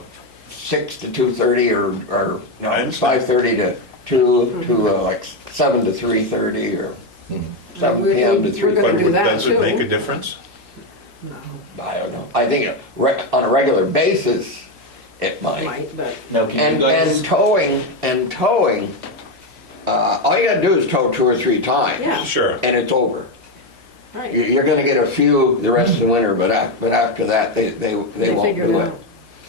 6 to 2:30 or no, I understand. 5:30 to 2 to like 7 to 3:30 or 7 We- PM to we're 3:30. gonna But do that does it make too. a difference? No, I don't know. I think on a regular basis, it might. might, but, Now, can you And guys, towing, all you gotta do is tow 2 or 3 times. yeah, Sure. And it's over. right. You're gonna get a few the rest of the winter, but after that, they won't figure do it it. out.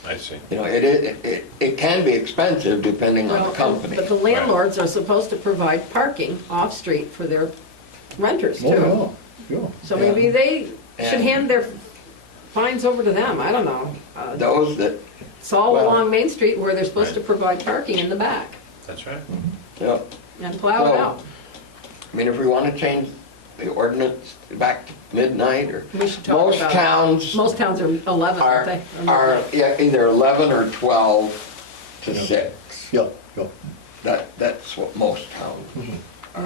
I see. You know, it can be expensive depending on the Well, company. But the landlords are supposed to provide parking off-street for their renters too. Oh, yeah, yeah. So Yeah. maybe they should And- hand their fines over to them, I don't know. Those that, It's all well- along Main Street where they're supposed to Right. provide parking in the back That's right. yeah, and plow it So- out. I mean, if we wanna change the ordinance back to midnight or, We should talk most about it. towns Most towns are 11, aren't they? are, yeah, either 11 or 12 to Yeah. 6. Yeah, yeah. That's what most towns are.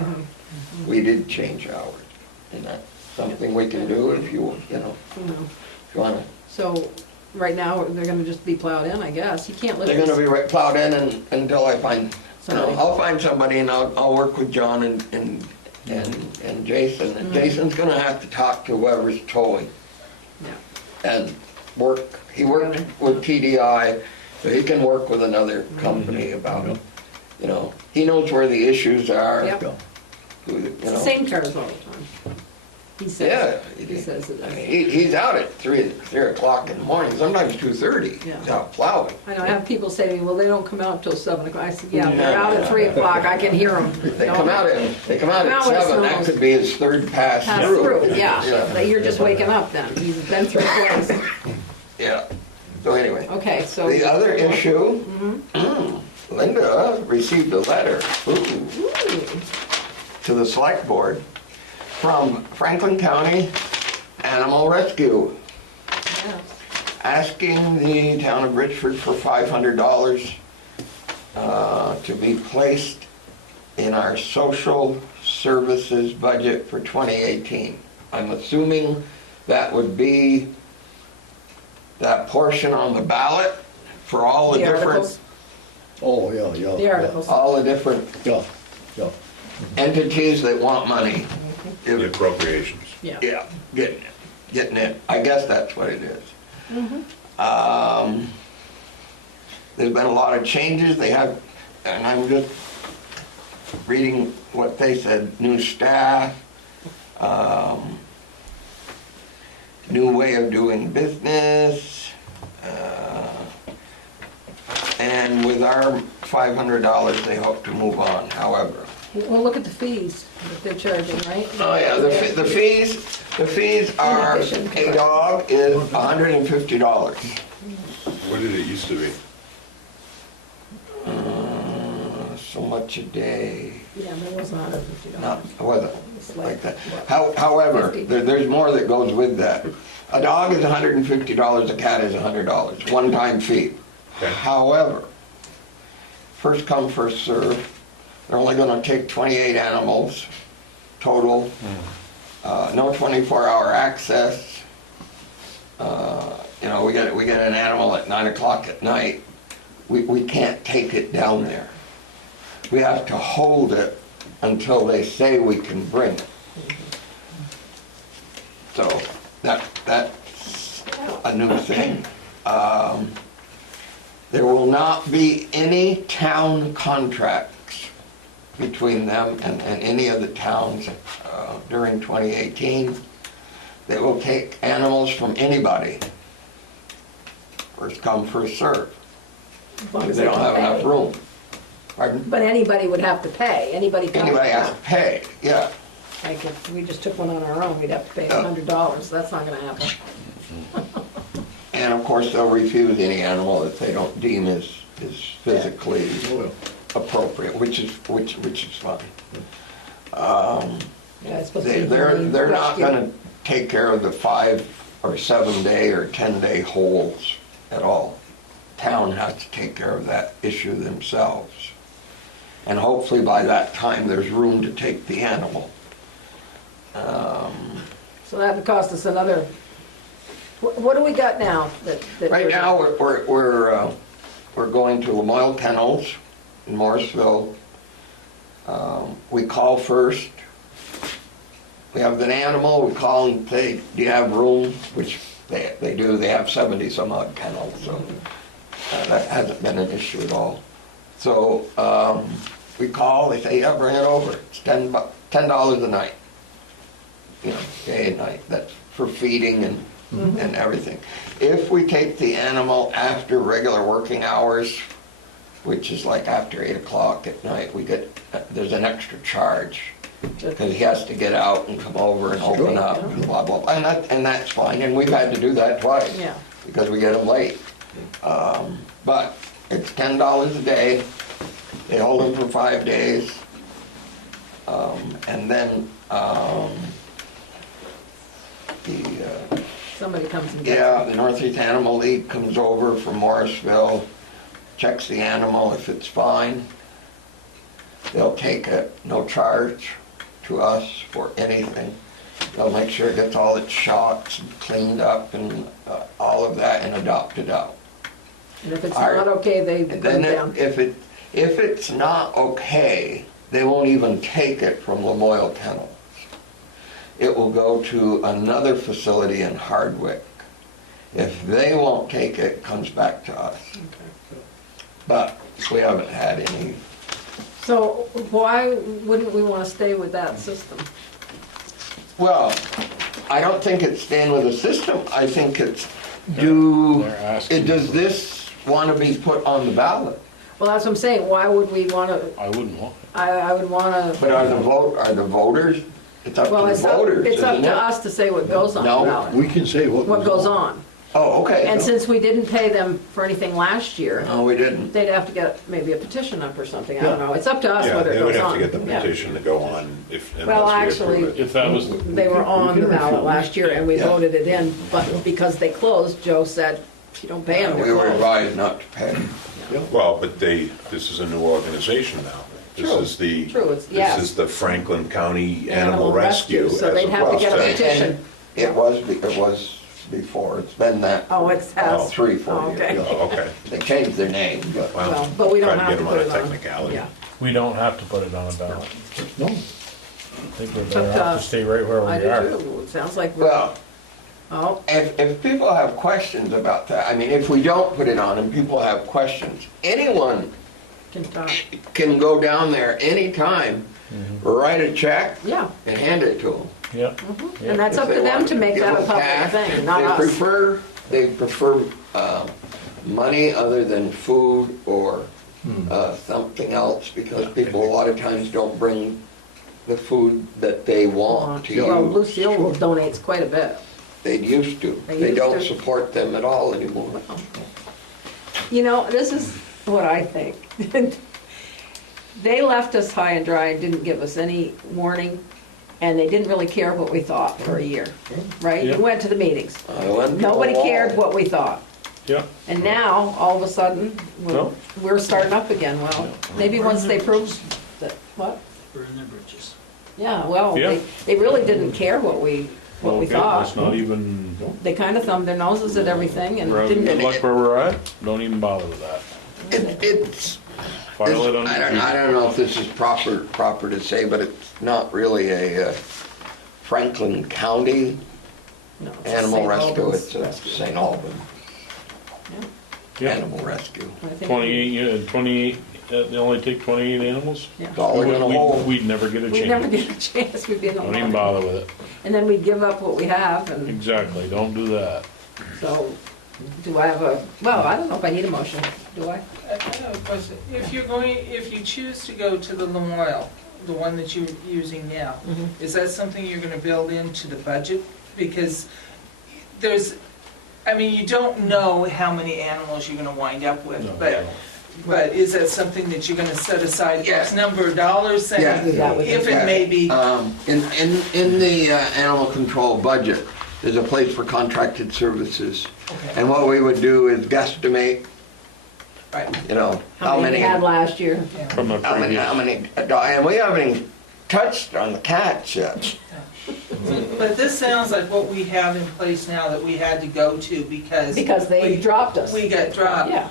We did change ours, and that's something we can do if you know, You know. if you wanna. So, right now, they're gonna just be plowed in, I guess. You can't lift They're gonna this. be plowed in until I find, you know, Somebody. I'll find somebody and I'll work with John and Jason. And Jason's gonna have to talk to whoever's towing Yeah. and he worked with TDI, so he can work with another company about it. You know, he knows where the issues are. Yep. You know. Same cars all the time. He Yeah, says, he says it. I mean, he's out at 3 o'clock in the morning, sometimes 2:30. Yeah. He's out plowing. I know, I have people say to me, well, they don't come out till 7 o'clock. I said, yeah, they're out at 3 o'clock, I can hear them. They come out at Come out at when it 7, that snows. could be his third pass Pass through. through, yeah, but you're just waking up then. You've been through twice. Yeah, so anyway. Okay, so. The other issue, Linda received a letter to the select board from Franklin County Animal Rescue, Yes. asking the town of Richford for $500 to be placed in our social services budget for 2018. I'm assuming that would be that portion on the ballot for all the The different, articles, Oh, yeah, yeah. the articles. all the different Yeah, yeah. entities that want money. The appropriations. Yeah. Yeah, getting it. I guess that's what it is. There's been a lot of changes. They have, and I'm just reading what they said, new staff, new way of doing business, and with our $500, they hope to move on, however. Well, look at the fees that they're charging, right? Oh, yeah, the fees are, a dog is $150. What did it used to be? So much a day, Yeah, there was $150. not, it wasn't It's like that. what, However, 50? there's more that goes with that. A dog is $150, a cat is $100, one-time fee. Okay. However, first come, first serve, they're only gonna take 28 animals total, no 24-hour access. You know, we get an animal at 9 o'clock at night, we can't take it down there. We have to hold it until they say we can bring it. So, that's a new thing. There will not be any town contracts between them and any of the towns during 2018. They will take animals from anybody. First come, first serve. As long Because as they don't can have pay. enough room. Pardon? But anybody would have to pay, anybody coming. Anybody has to pay, yeah. Like if we just took one on our own, we'd have to pay Yeah. $100, that's not gonna happen. And of course, they'll refuse any animal that they don't deem as physically Oh, yeah. appropriate, which is fine. Yeah, it's supposed to be. They're not gonna take care of the 5 or 7 day or 10-day holds at all. Town has to take care of that issue themselves. And hopefully by that time, there's room to take the animal. So that would cost us another, what do we got now? that Right we're- now, we're going to Lamoille Kennels in Morrisville. We call first. We have an animal, we call and say, do you have room? Which they do, they have 70 some odd kennels, so that hasn't been an issue at all. So we call, they say, yeah, bring it over. It's $10 a night. You know, day and night. That's for feeding and everything. If we take the animal after regular working hours, which is like after 8 o'clock at night, there's an extra charge. Because he has to get out and come over and open up and blah, blah, blah. And that's fine, and we've had to do that twice. Yeah. Because we get them late. But it's $10 a day. They hold them for 5 days. And then Somebody comes and gets the Northeast Animal League comes over from Morrisville, checks the animal. If it's fine, they'll take it, no charge to us for anything. They'll make sure it gets all its shots and cleaned up and all of that and adopted out. And if it's not okay, they And go then down. if it's not okay, they won't even take it from Lamoille Kennels. It will go to another facility in Hardwick. If they won't take it, it comes back to us. But we haven't had any. So why wouldn't we want to stay with that system? Well, I don't think it's staying with the system. I think it's, does this want to be put on the ballot? Well, that's what I'm saying, why would we want to, I wouldn't want I would want to, But are the voters? It's up to well, the it's up voters, it's up isn't to it? us to say what goes on the No, ballot. We can say What goes on. Oh, okay. And since we didn't pay them for anything last year, No, we didn't. they'd have to get maybe a petition up or something, I don't know. It's up to us Yeah, whether it they would goes have on. to get the Yeah. petition to go on Well, unless we actually, approve it. If that was, They were on the ballot last year and we Yeah. voted it in, but because they closed, Joe said, if you don't pay them, We they're were closed. advised not to pay. Well, but this is a new organization now. This True. is the, True, yes. this is the Franklin County Animal Rescue. So as they'd have to get a opposed to- petition. It was before, it's been that Oh, it's Oh, has. 3-4 Oh, years. okay. Oh, okay. They changed their name, but Well, but we don't try have to get them put it a on. technicality. Yeah. we don't have to put it on a ballot. No, I think we're But, better off to stay right where I we do are. too. It sounds like we're, well, oh, if people have questions about that, I mean, if we don't put it on and people have questions, anyone can talk. can go down there anytime, write a check Yeah, and hand it to them. Yeah. and that's up to them to make that a public thing, not us. They prefer money other than food or something else, because people a lot of times don't bring the food that they want to Well, use. Lucille donates quite a bit. They used to. They They used don't to. support them at all anymore. You know, this is what I think. They left us high and dry and didn't give us any warning, and they didn't really care what we thought for a year, right? Yeah. You went to the meetings. I went to the Nobody wall. cared what we thought. Yeah. And now, all of a sudden, No. we're starting up again. Well, maybe once they prove that, what? Burn their bridges. Yeah, well, Yeah. they really didn't care what we Okay, thought. It's not even, They kind of thumbed their noses at everything and we're having good didn't. luck where we're at, don't even bother with that. It's, File it on I the don't know if this is proper to say, but it's not really a Franklin County No, it's animal St. rescue, Albans it's a Rescue. St. Albans Yeah, Animal Rescue. I think 28, yeah, 28, they only take 28 animals? Yeah. It's all they're gonna hold. We'd never get a We'd never chance. get a chance, we'd be in the Don't even line. bother with it. And then we'd give up what we have, and Exactly, don't do that. so, do I have a, well, I don't know if I need a motion, do I? I have a question. If you choose to go to the Lamoille, the one that you're using now, is that something you're gonna build into the budget? Because you don't know how many animals you're gonna wind up with, No, but is that something that you're gonna set aside Yeah. X number of dollars, saying, Yeah. Do that with if it. it may be, In the animal control budget, there's a place for contracted services. okay, And what we would do is guesstimate Right. You know, How many we had last year? Yeah. From a previous. and we haven't even touched on the cats yet. But this sounds like what we have in place now that we had to go to because. Because they dropped us. We got dropped. Yeah,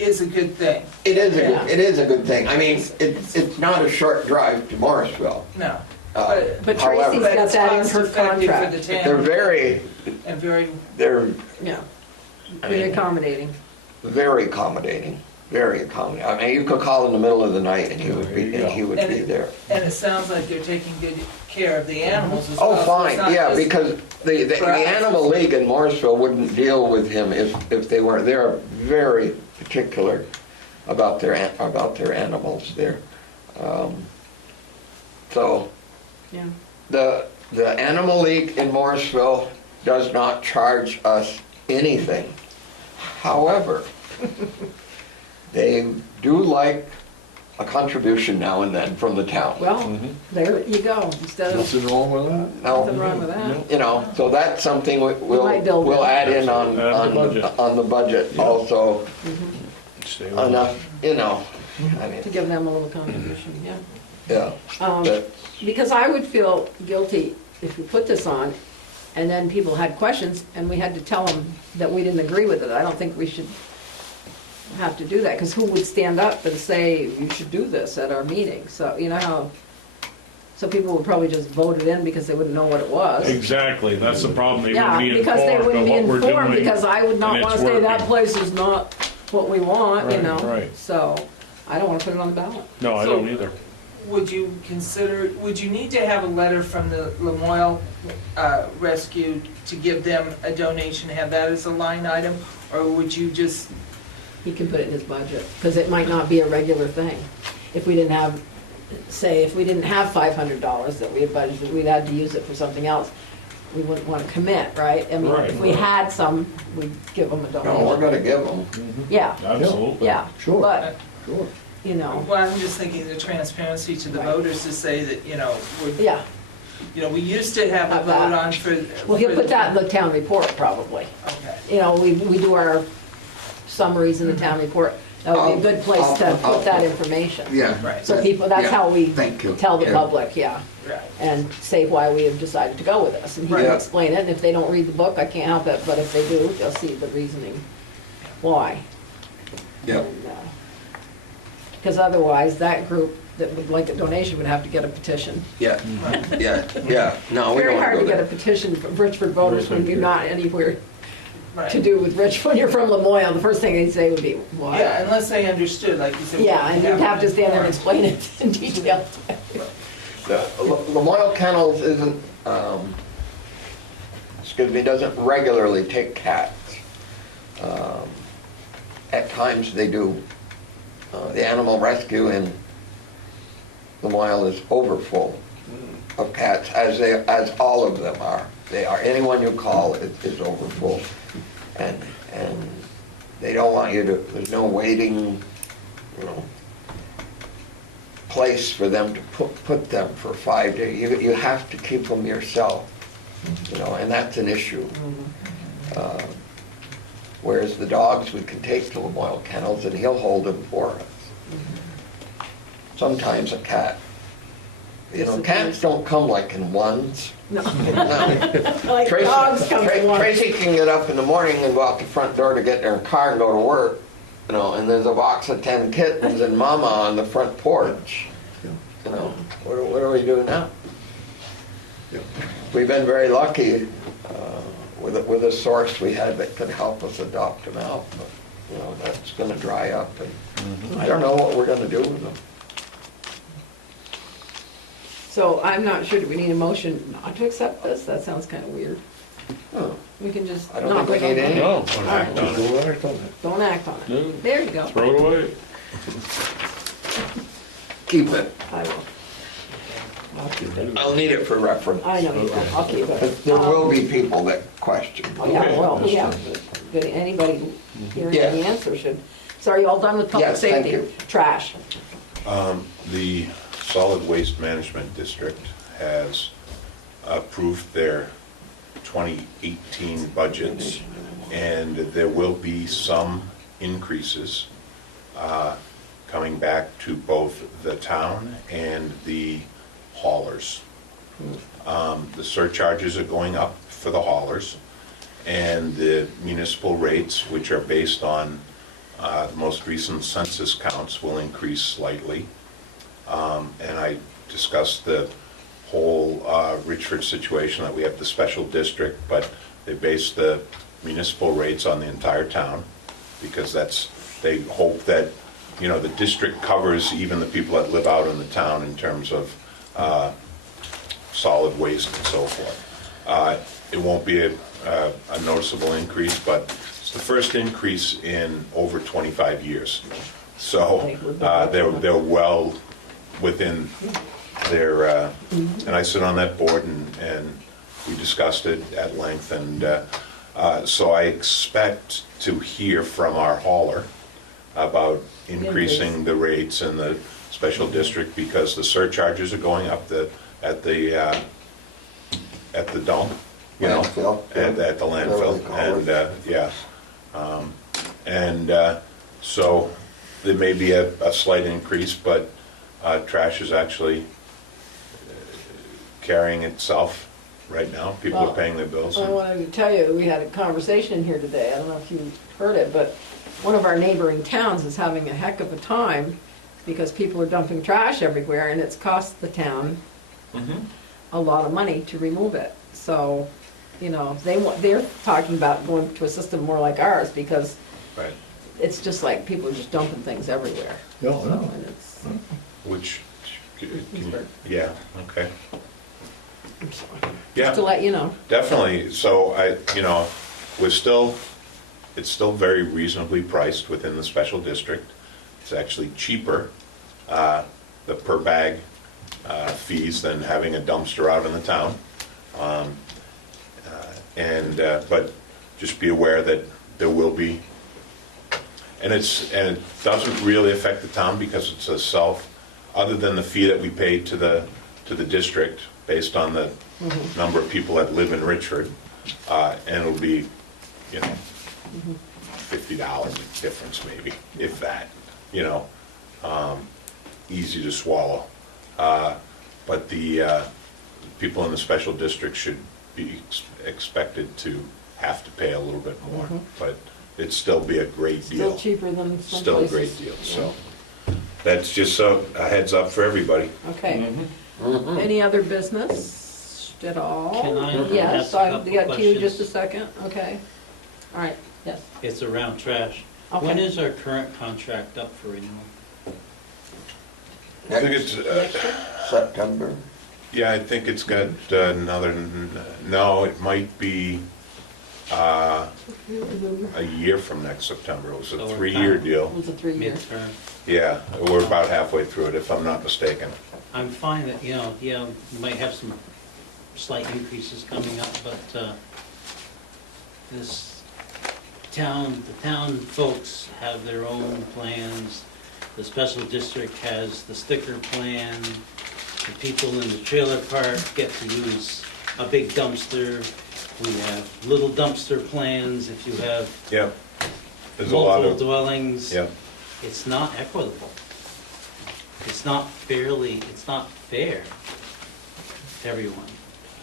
Is a good thing. It is Yeah. it is a good thing. I mean, it's not a short drive to Morrisville. No. Uh, but However, Tracy's But got it's that in cost her effective for contract. the town. They're very, And very, Yeah, I very mean, accommodating. very accommodating, very accommodating. I mean, you could call in the middle of the night and he would be there. and it sounds like they're taking good care of the animals as well. Oh, so it's fine, not yeah, just- because the for us. Animal League in Morrisville wouldn't deal with him if they weren't, they're very particular about their animals there. So, Yeah. the Animal League in Morrisville does not charge us anything. However, they do like a contribution now and then from the town. Well, there you go, instead of, Nothing wrong with that? nothing wrong with that. You know, so that's something might build we'll it. add in Absolutely. on the budget Yeah. also, Stay with it. enough, you know, I mean, To give them a little contribution, yeah. yeah. But- Because I would feel guilty if we put this on, and then people had questions, and we had to tell them that we didn't agree with it. I don't think we should have to do that, because who would stand up and say, you should do this at our meeting? So, you know how, so people would probably just vote it in because they wouldn't know what it was. Exactly, that's the problem, they Yeah, wouldn't be because they informed wouldn't of be what we're informed, doing. because I would not and wanna it's say that working. place is not what we want, you Right, know? right. So, I don't wanna put it on the ballot. No, I So- don't either. Would you need to have a letter from the Lamoille Rescue to give them a donation, have that as a line item? Or would you just, He can put it in his budget, because it might not be a regular thing. If we didn't have, say, if we didn't have $500 that we had budgeted, we'd had to use it for something else, we wouldn't want to commit, right? I mean, Right. if we had some, we'd give them a No, we're donation. gonna give them. Yeah, Absolutely. yeah. Sure. But, Sure. you know, well, I'm just thinking the transparency to the Right. voters to say that, yeah. we used to have a Have vote that. on for. Well, he'll for put the- that in the town report, probably. Okay. You know, we do our summaries in the town report. That would be a good place to put that information. Yeah. Right. So people, that's how we Thank you. tell the Yeah. public, yeah. Right. And say why we have decided to go with this. And he can Yeah. explain it, and if they don't read the book, I can't help it, but if they do, they'll see the reasoning why. Yeah. Because otherwise, that group that would like a donation would have to get a petition. Yeah, yeah, yeah. No, we Very don't wanna hard go to get a there. petition from Richford voters when you're not anywhere Right. to do with Richford. When you're from Lamoille, the first thing they'd say would be, what? Yeah, unless they understood, like you said. we Yeah, and you'd have to stand there and informed. explain it in detail. The Lamoille Kennels isn't, doesn't regularly take cats. At times they do. The animal rescue in Lamoille is overfull of cats, as all of them are. They are, anyone you call is overfull. And they don't want you to, there's no waiting, place for them to put them for 5 days. You have to keep them yourself, and that's an issue. Whereas the dogs we can take to Lamoille Kennels and he'll hold them for us. Sometimes a cat. Cats don't come like in ones. No, No. like dogs come to one. Tracy can get up in the morning and go out the front door to get in her car and go to work, and there's a box of 10 kittens and mama on the front porch. What do we do now? We've been very lucky with a source we had that could help us adopt them out, but that's gonna dry up, and I don't know what we're gonna do with them. So I'm not sure, do we need a motion not to accept this? That sounds kind of weird. Oh, We can just I don't not think we put need it on. any. No, All right. Go act on it. Don't act on No. it. There you go. throw it away. Keep it. I will. I'll keep it. I'll need it for reference. I know you will. I'll keep it. There will be people that question. Oh, yeah, well, yeah. But anybody hearing Yeah. the answer should. So are you all done with public Yes, thank safety? you. Trash. The Solid Waste Management District has approved their 2018 budgets, and there will be some increases coming back to both the town and the haulers. The surcharges are going up for the haulers, and the municipal rates, which are based on the most recent census counts, will increase slightly. And I discussed the whole Richford situation, that we have the special district, but they base the municipal rates on the entire town, because they hope that, you know, the district covers even the people that live out in the town in terms of solid waste and so forth. It won't be a noticeable increase, but it's the first increase in over 25 years. So they're well within their, and I sit on that board, and we discussed it at length, and so I expect to hear from our hauler about increasing the rates in the special district, because the surcharges are going up at the dump, you know, Landfill, yeah. at the landfill, and so there may be a slight increase, but trash is actually carrying itself right now. People are paying their bills. I wanted to tell you, we had a conversation here today, I don't know if you heard it, but one of our neighboring towns is having a heck of a time because people are dumping trash everywhere, and it's cost the town a lot of money to remove it. So, you know, they're talking about going to a system more like ours, because Right. it's just like people are just dumping things everywhere. Yeah, So, yeah. and it's, Which, Pittsburgh. yeah, okay. just to Yeah, let you know. definitely. So it's still very reasonably priced within the special district. It's actually cheaper, the per bag fees, than having a dumpster out in the town. But just be aware that there will be, and it doesn't really affect the town, because it's a other than the fee that we pay to the district based on the number of people that live in Richford, and it'll be, you know, $50 difference maybe, if that, you know, easy to swallow. But the people in the special district should be expected to have to pay a little bit more, but it'd still be a great deal. Still cheaper than some Still a places. great deal, so that's just a heads up for everybody. Okay. Any other business at all? Can I Yes, ask a I've couple got you just a questions? second, okay. All right, yes. It's around trash. Okay. When is our current contract up for renewal? I think it's, September. yeah, I think it's got another, no, it might be a year from next September. It was So a we're 3-year kind deal. It was a 3-year. Midterm. Yeah, we're about halfway through it, if I'm not mistaken. I'm fine that, you know, yeah, we might have some slight increases coming up, but this town, the town folks have their own plans. The special district has the sticker plan. The people in the trailer park get to use a big dumpster. We have little dumpster plans if you have Yep. There's a lot multiple of, dwellings. yep. It's not equitable. It's not fair to everyone.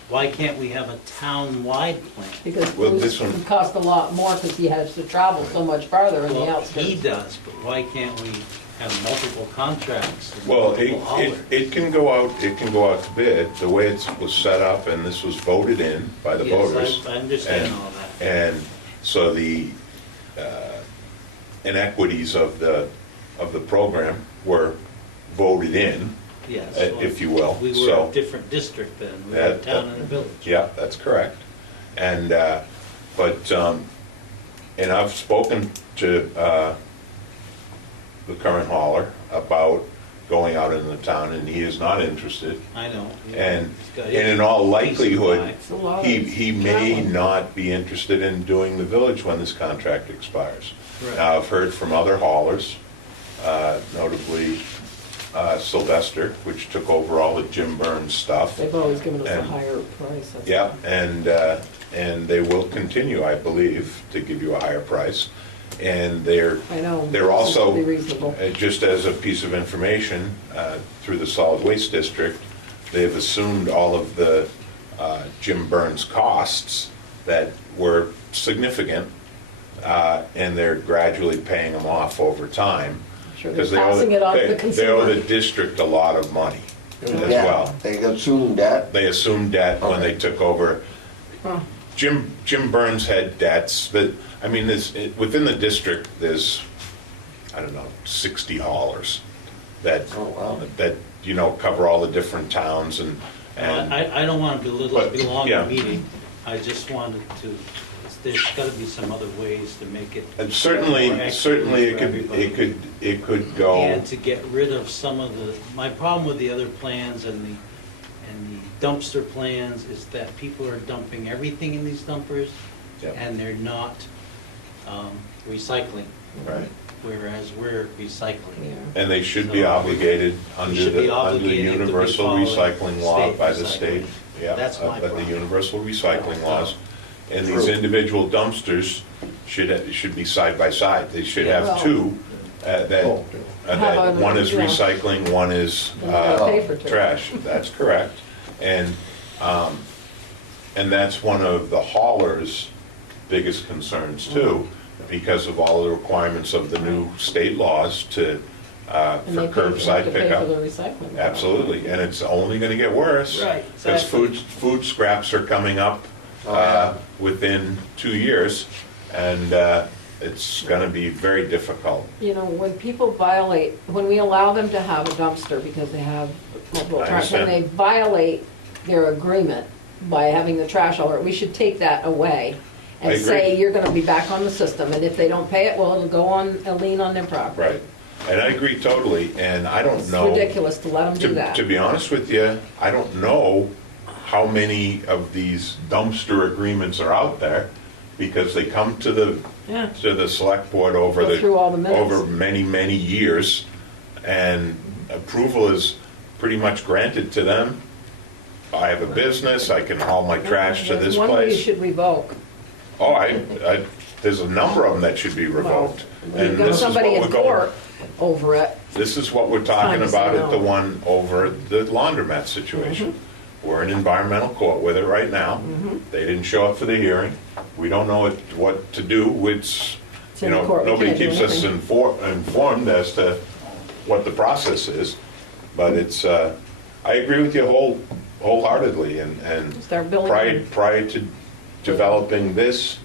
Why can't we have a town-wide plan? Because Well, Bruce this one- would cost a lot more because he has to travel so much farther in the Well, outskirts. he does, but why can't we have multiple contracts? and Well, multiple haulers? it can go out to bid, the way it was set up, and this was voted in by the voters. Yes, I understand And- all that. And so the inequities of the program were voted in, Yes. if you will. We were So- a different district then, we were a That- town and a village. Yeah, that's correct. And, and I've spoken to the current hauler about going out into the town, and he is not interested. I know. And He's got in all his likelihood, piece It's a lot of he may travel. not be interested in doing the village when this contract expires. Right. Now, I've heard from other haulers, notably Sylvester, which took over all the Jim Burns stuff. They've always given us a And- higher price. that's Yeah, all. and they will continue, I believe, to give you a higher price. And they're I know. They're This is also, pretty reasonable. just as a piece of information, through the solid waste district, they've assumed all of the Jim Burns costs that were significant, and they're gradually paying them off over time. Sure, they're Because they owe passing it on to the they owe the consumer. district a lot of money as Yeah, well. they assumed that. They assumed debt when they took over. Huh. Jim Burns had debts, but, I mean, within the district, there's, I don't know, 60 haulers that, Oh, wow. cover all the different towns and. I don't want to But, belong yeah. in the meeting. I just wanted to, there's got to be some other ways to make it. And more certainly equitable it for everybody. could go, And to get rid of some of my problem with the other plans and the dumpster plans is that people are dumping everything in these dumpers Yep. and they're not recycling, right, whereas we're recycling. Yeah. and they should be obligated under should be the obligated to be universal following recycling law state by the recycling. state. Yeah, That's my by the problem. universal recycling laws. And these True. individual dumpsters should be side by side. They should Yeah. have two, that Oh, Have one is yeah. recycling, one is Then you gotta pay for two. trash. That's correct. And that's one of the haulers' biggest concerns too, because of all the requirements of the new state laws to, And for they curbside have to pay for pickup. the recycling. Absolutely, and it's only gonna get worse. Right, Because exactly. food scraps are coming up Oh, yeah. within 2 years, and it's gonna be very difficult. You know, when people violate, when we allow them to have a dumpster because they have multiple I trash, when they understand. violate their agreement by having the trash hauler, we should take that away I and say, agree. you're gonna be back on the system, and if they don't pay it, well, it'll go on a lien on their property. Right, and I agree totally, and I don't It's know. ridiculous to let them do that. To be honest with you, I don't know how many of these dumpster agreements are out there, because they come to the Yeah. select board over Go through all the minutes. over many, many years, and approval is pretty much granted to them. I have a business, I can haul my trash to this One way you place. should revoke. Oh, there's a number of them that should be revoked. When And you've got this is somebody what in we're going, court over it, this is what we're time talking to say about at the no. one over the laundromat situation. We're in environmental court with it right now. They didn't show up for the hearing. We don't know what to do, which, It's in the court, we nobody can't do keeps us anything. informed as to what the process is. But it's, I agree with you wholeheartedly, and Start billing them. prior to developing this,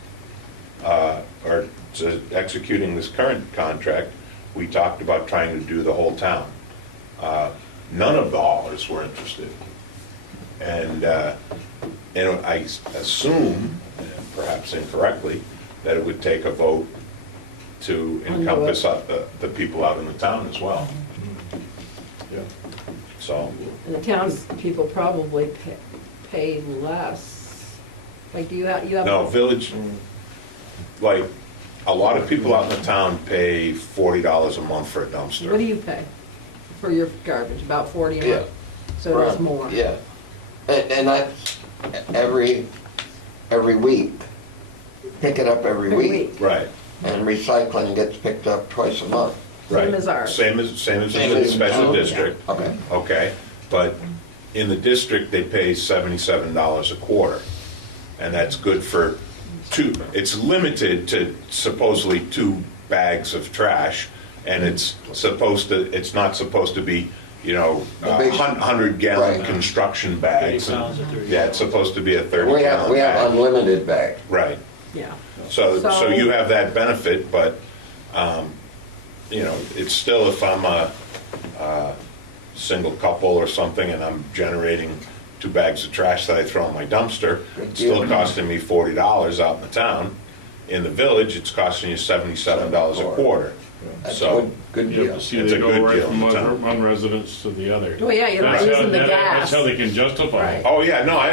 or to executing this current contract, we talked about trying to do the whole town. None of the haulers were interested. And I assume, and perhaps incorrectly, that it would take a vote to encompass the people out in the town as well. Yeah. So, and the townspeople probably pay less. Like, do you have? no, village, like, a lot of people out in the town pay $40 a month for a dumpster. What do you pay for your garbage? About 40 a Yeah. month? So it is Right. more. Yeah. And that's every week. Pick it up every Every week. week. Right. And recycling gets picked up twice a month. Right. Same as ours. Same as Same in the as- special okay. district. Okay. Okay, but in the district, they pay $77 a quarter. And that's good for it's limited to supposedly 2 bags of trash. And it's not supposed to be, The big- 100-gallon Right. construction 30 bags. pounds or 30 Yeah, it's supposed to be a We 30-gallon have bag. unlimited bag. Right. Yeah. So So- you have that benefit, but, it's still, if I'm a single couple or something and I'm generating 2 bags of trash that I throw in my dumpster, Good it's still deal. costing me $40 out in the town. In the village, it's costing you $77 a quarter. That's So, good You have deal. to see It's they a go good right deal from in town. one residence to the other. Well, yeah, you're not That's how- using the That's gas. how they can justify Right. it. oh yeah, no, I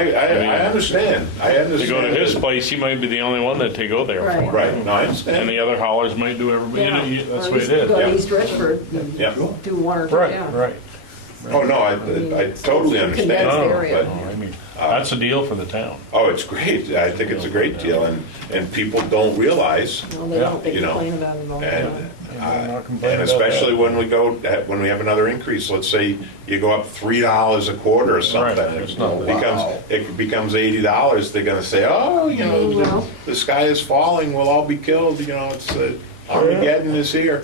understand. I They understand. go to his place, he might be the only one that they go there Right. for. Right, no, I And understand. the other haulers might do everybody, Yeah. that's Or the way it is. Go Yeah. to East Richford and Yeah. do one or two, Right, yeah. right. Oh, no, I totally Condensed understand, area. No, but, I mean, that's a deal for the town. oh, it's great. I think it's a great deal, and people don't realize, Well, they don't, they You know, complain about it all the and, time. I'm not complaining and about especially that. when we have another increase, let's say you go up $3 a quarter or something, Right, it's not- it becomes $80, they're gonna say, oh, you know, Well. the sky is falling, we'll all be killed, you know, it's, Armageddon is here.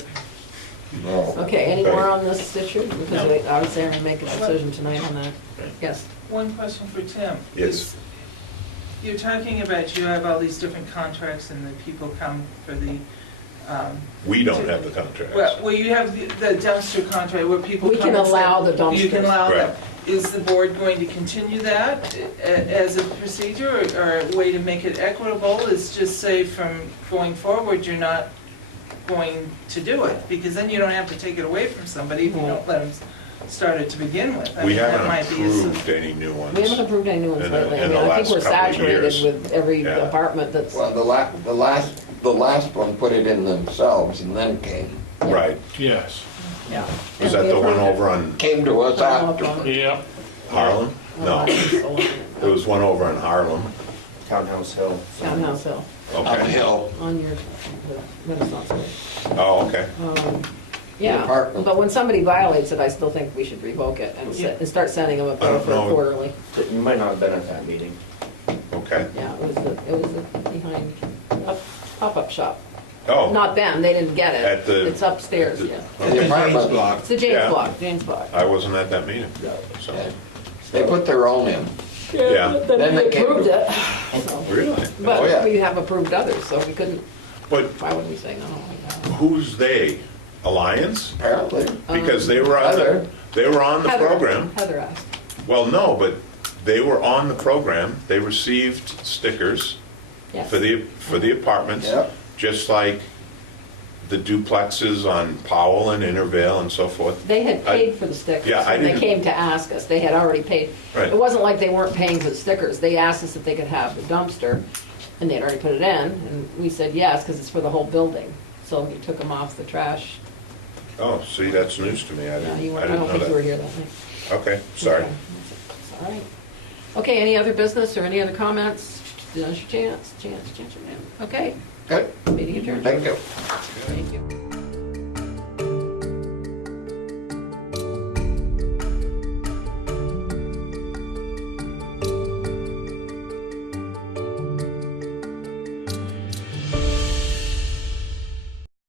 No. Okay, any Okay. more on this issue? Because I would say I'm gonna make a decision tonight on that. Yes. One question for Tim. Yes. You're talking about you have all these different contracts and the people come for the, We don't have the contracts. well, you have the dumpster contract where people We come can and say- allow the You can dumpsters. allow them. Right. Is the board going to continue that as a procedure or a way to make it equitable is just say from going forward, you're not going to do it? Because then you don't have to take it away from somebody if you don't let them start it to begin with. I We mean, that haven't might be a approved any new ones. We haven't approved any new ones In the- lately. I in mean, the I think last we're couple of saturated years. with every Yeah. department that's, Well, the last one put it in themselves and then came Right. Yes. yeah. Was And that we the one approved it. over on came to us I don't know if after. I'm- Yep. Harlem? No, there was one over on Harlem. Townhouse Hill. Townhouse Hill, On the Okay. hill. on your Renaissance Way. Oh, okay. Yeah, apartment. but when somebody violates it, I still think we should revoke it and Yeah. and start sending them a I bill don't for know. quarterly. You might not have been at that meeting. Okay. Yeah, it was behind, pop-up shop. Oh, Not them, they didn't get At it. the- It's upstairs, the- yeah. The apartment block. It's the James Yeah. block, James block. I wasn't at that meeting, so, They put their own in. yeah. Then Then we they came approved to- it. so. Really? Oh, yeah. But we have approved others, so we couldn't, But why would we say no? who's they? Alliance? Apparently. Because they were on Heather. the Heather- program. Heather asked. Well, no, but they were on the program. They received stickers Yes. for the apartments, Yep. just like the duplexes on Powell and Intervale and so forth. They had paid for the stickers. Yeah, I When they didn't- came to ask us, they had already paid. Right. It wasn't like they weren't paying for the stickers. They asked us if they could have the dumpster, and they'd already put it in, and we said yes, because it's for the whole building. So we took them off the trash. Oh, see, that's news to me. I Yeah, didn't, you I weren't, I didn't don't know think you were that. here that night. Okay, sorry. Okay. It's all right. Okay, any other business or any other comments? Now's your chance. Okay, Good. meeting adjourned. Thank you. Thank you.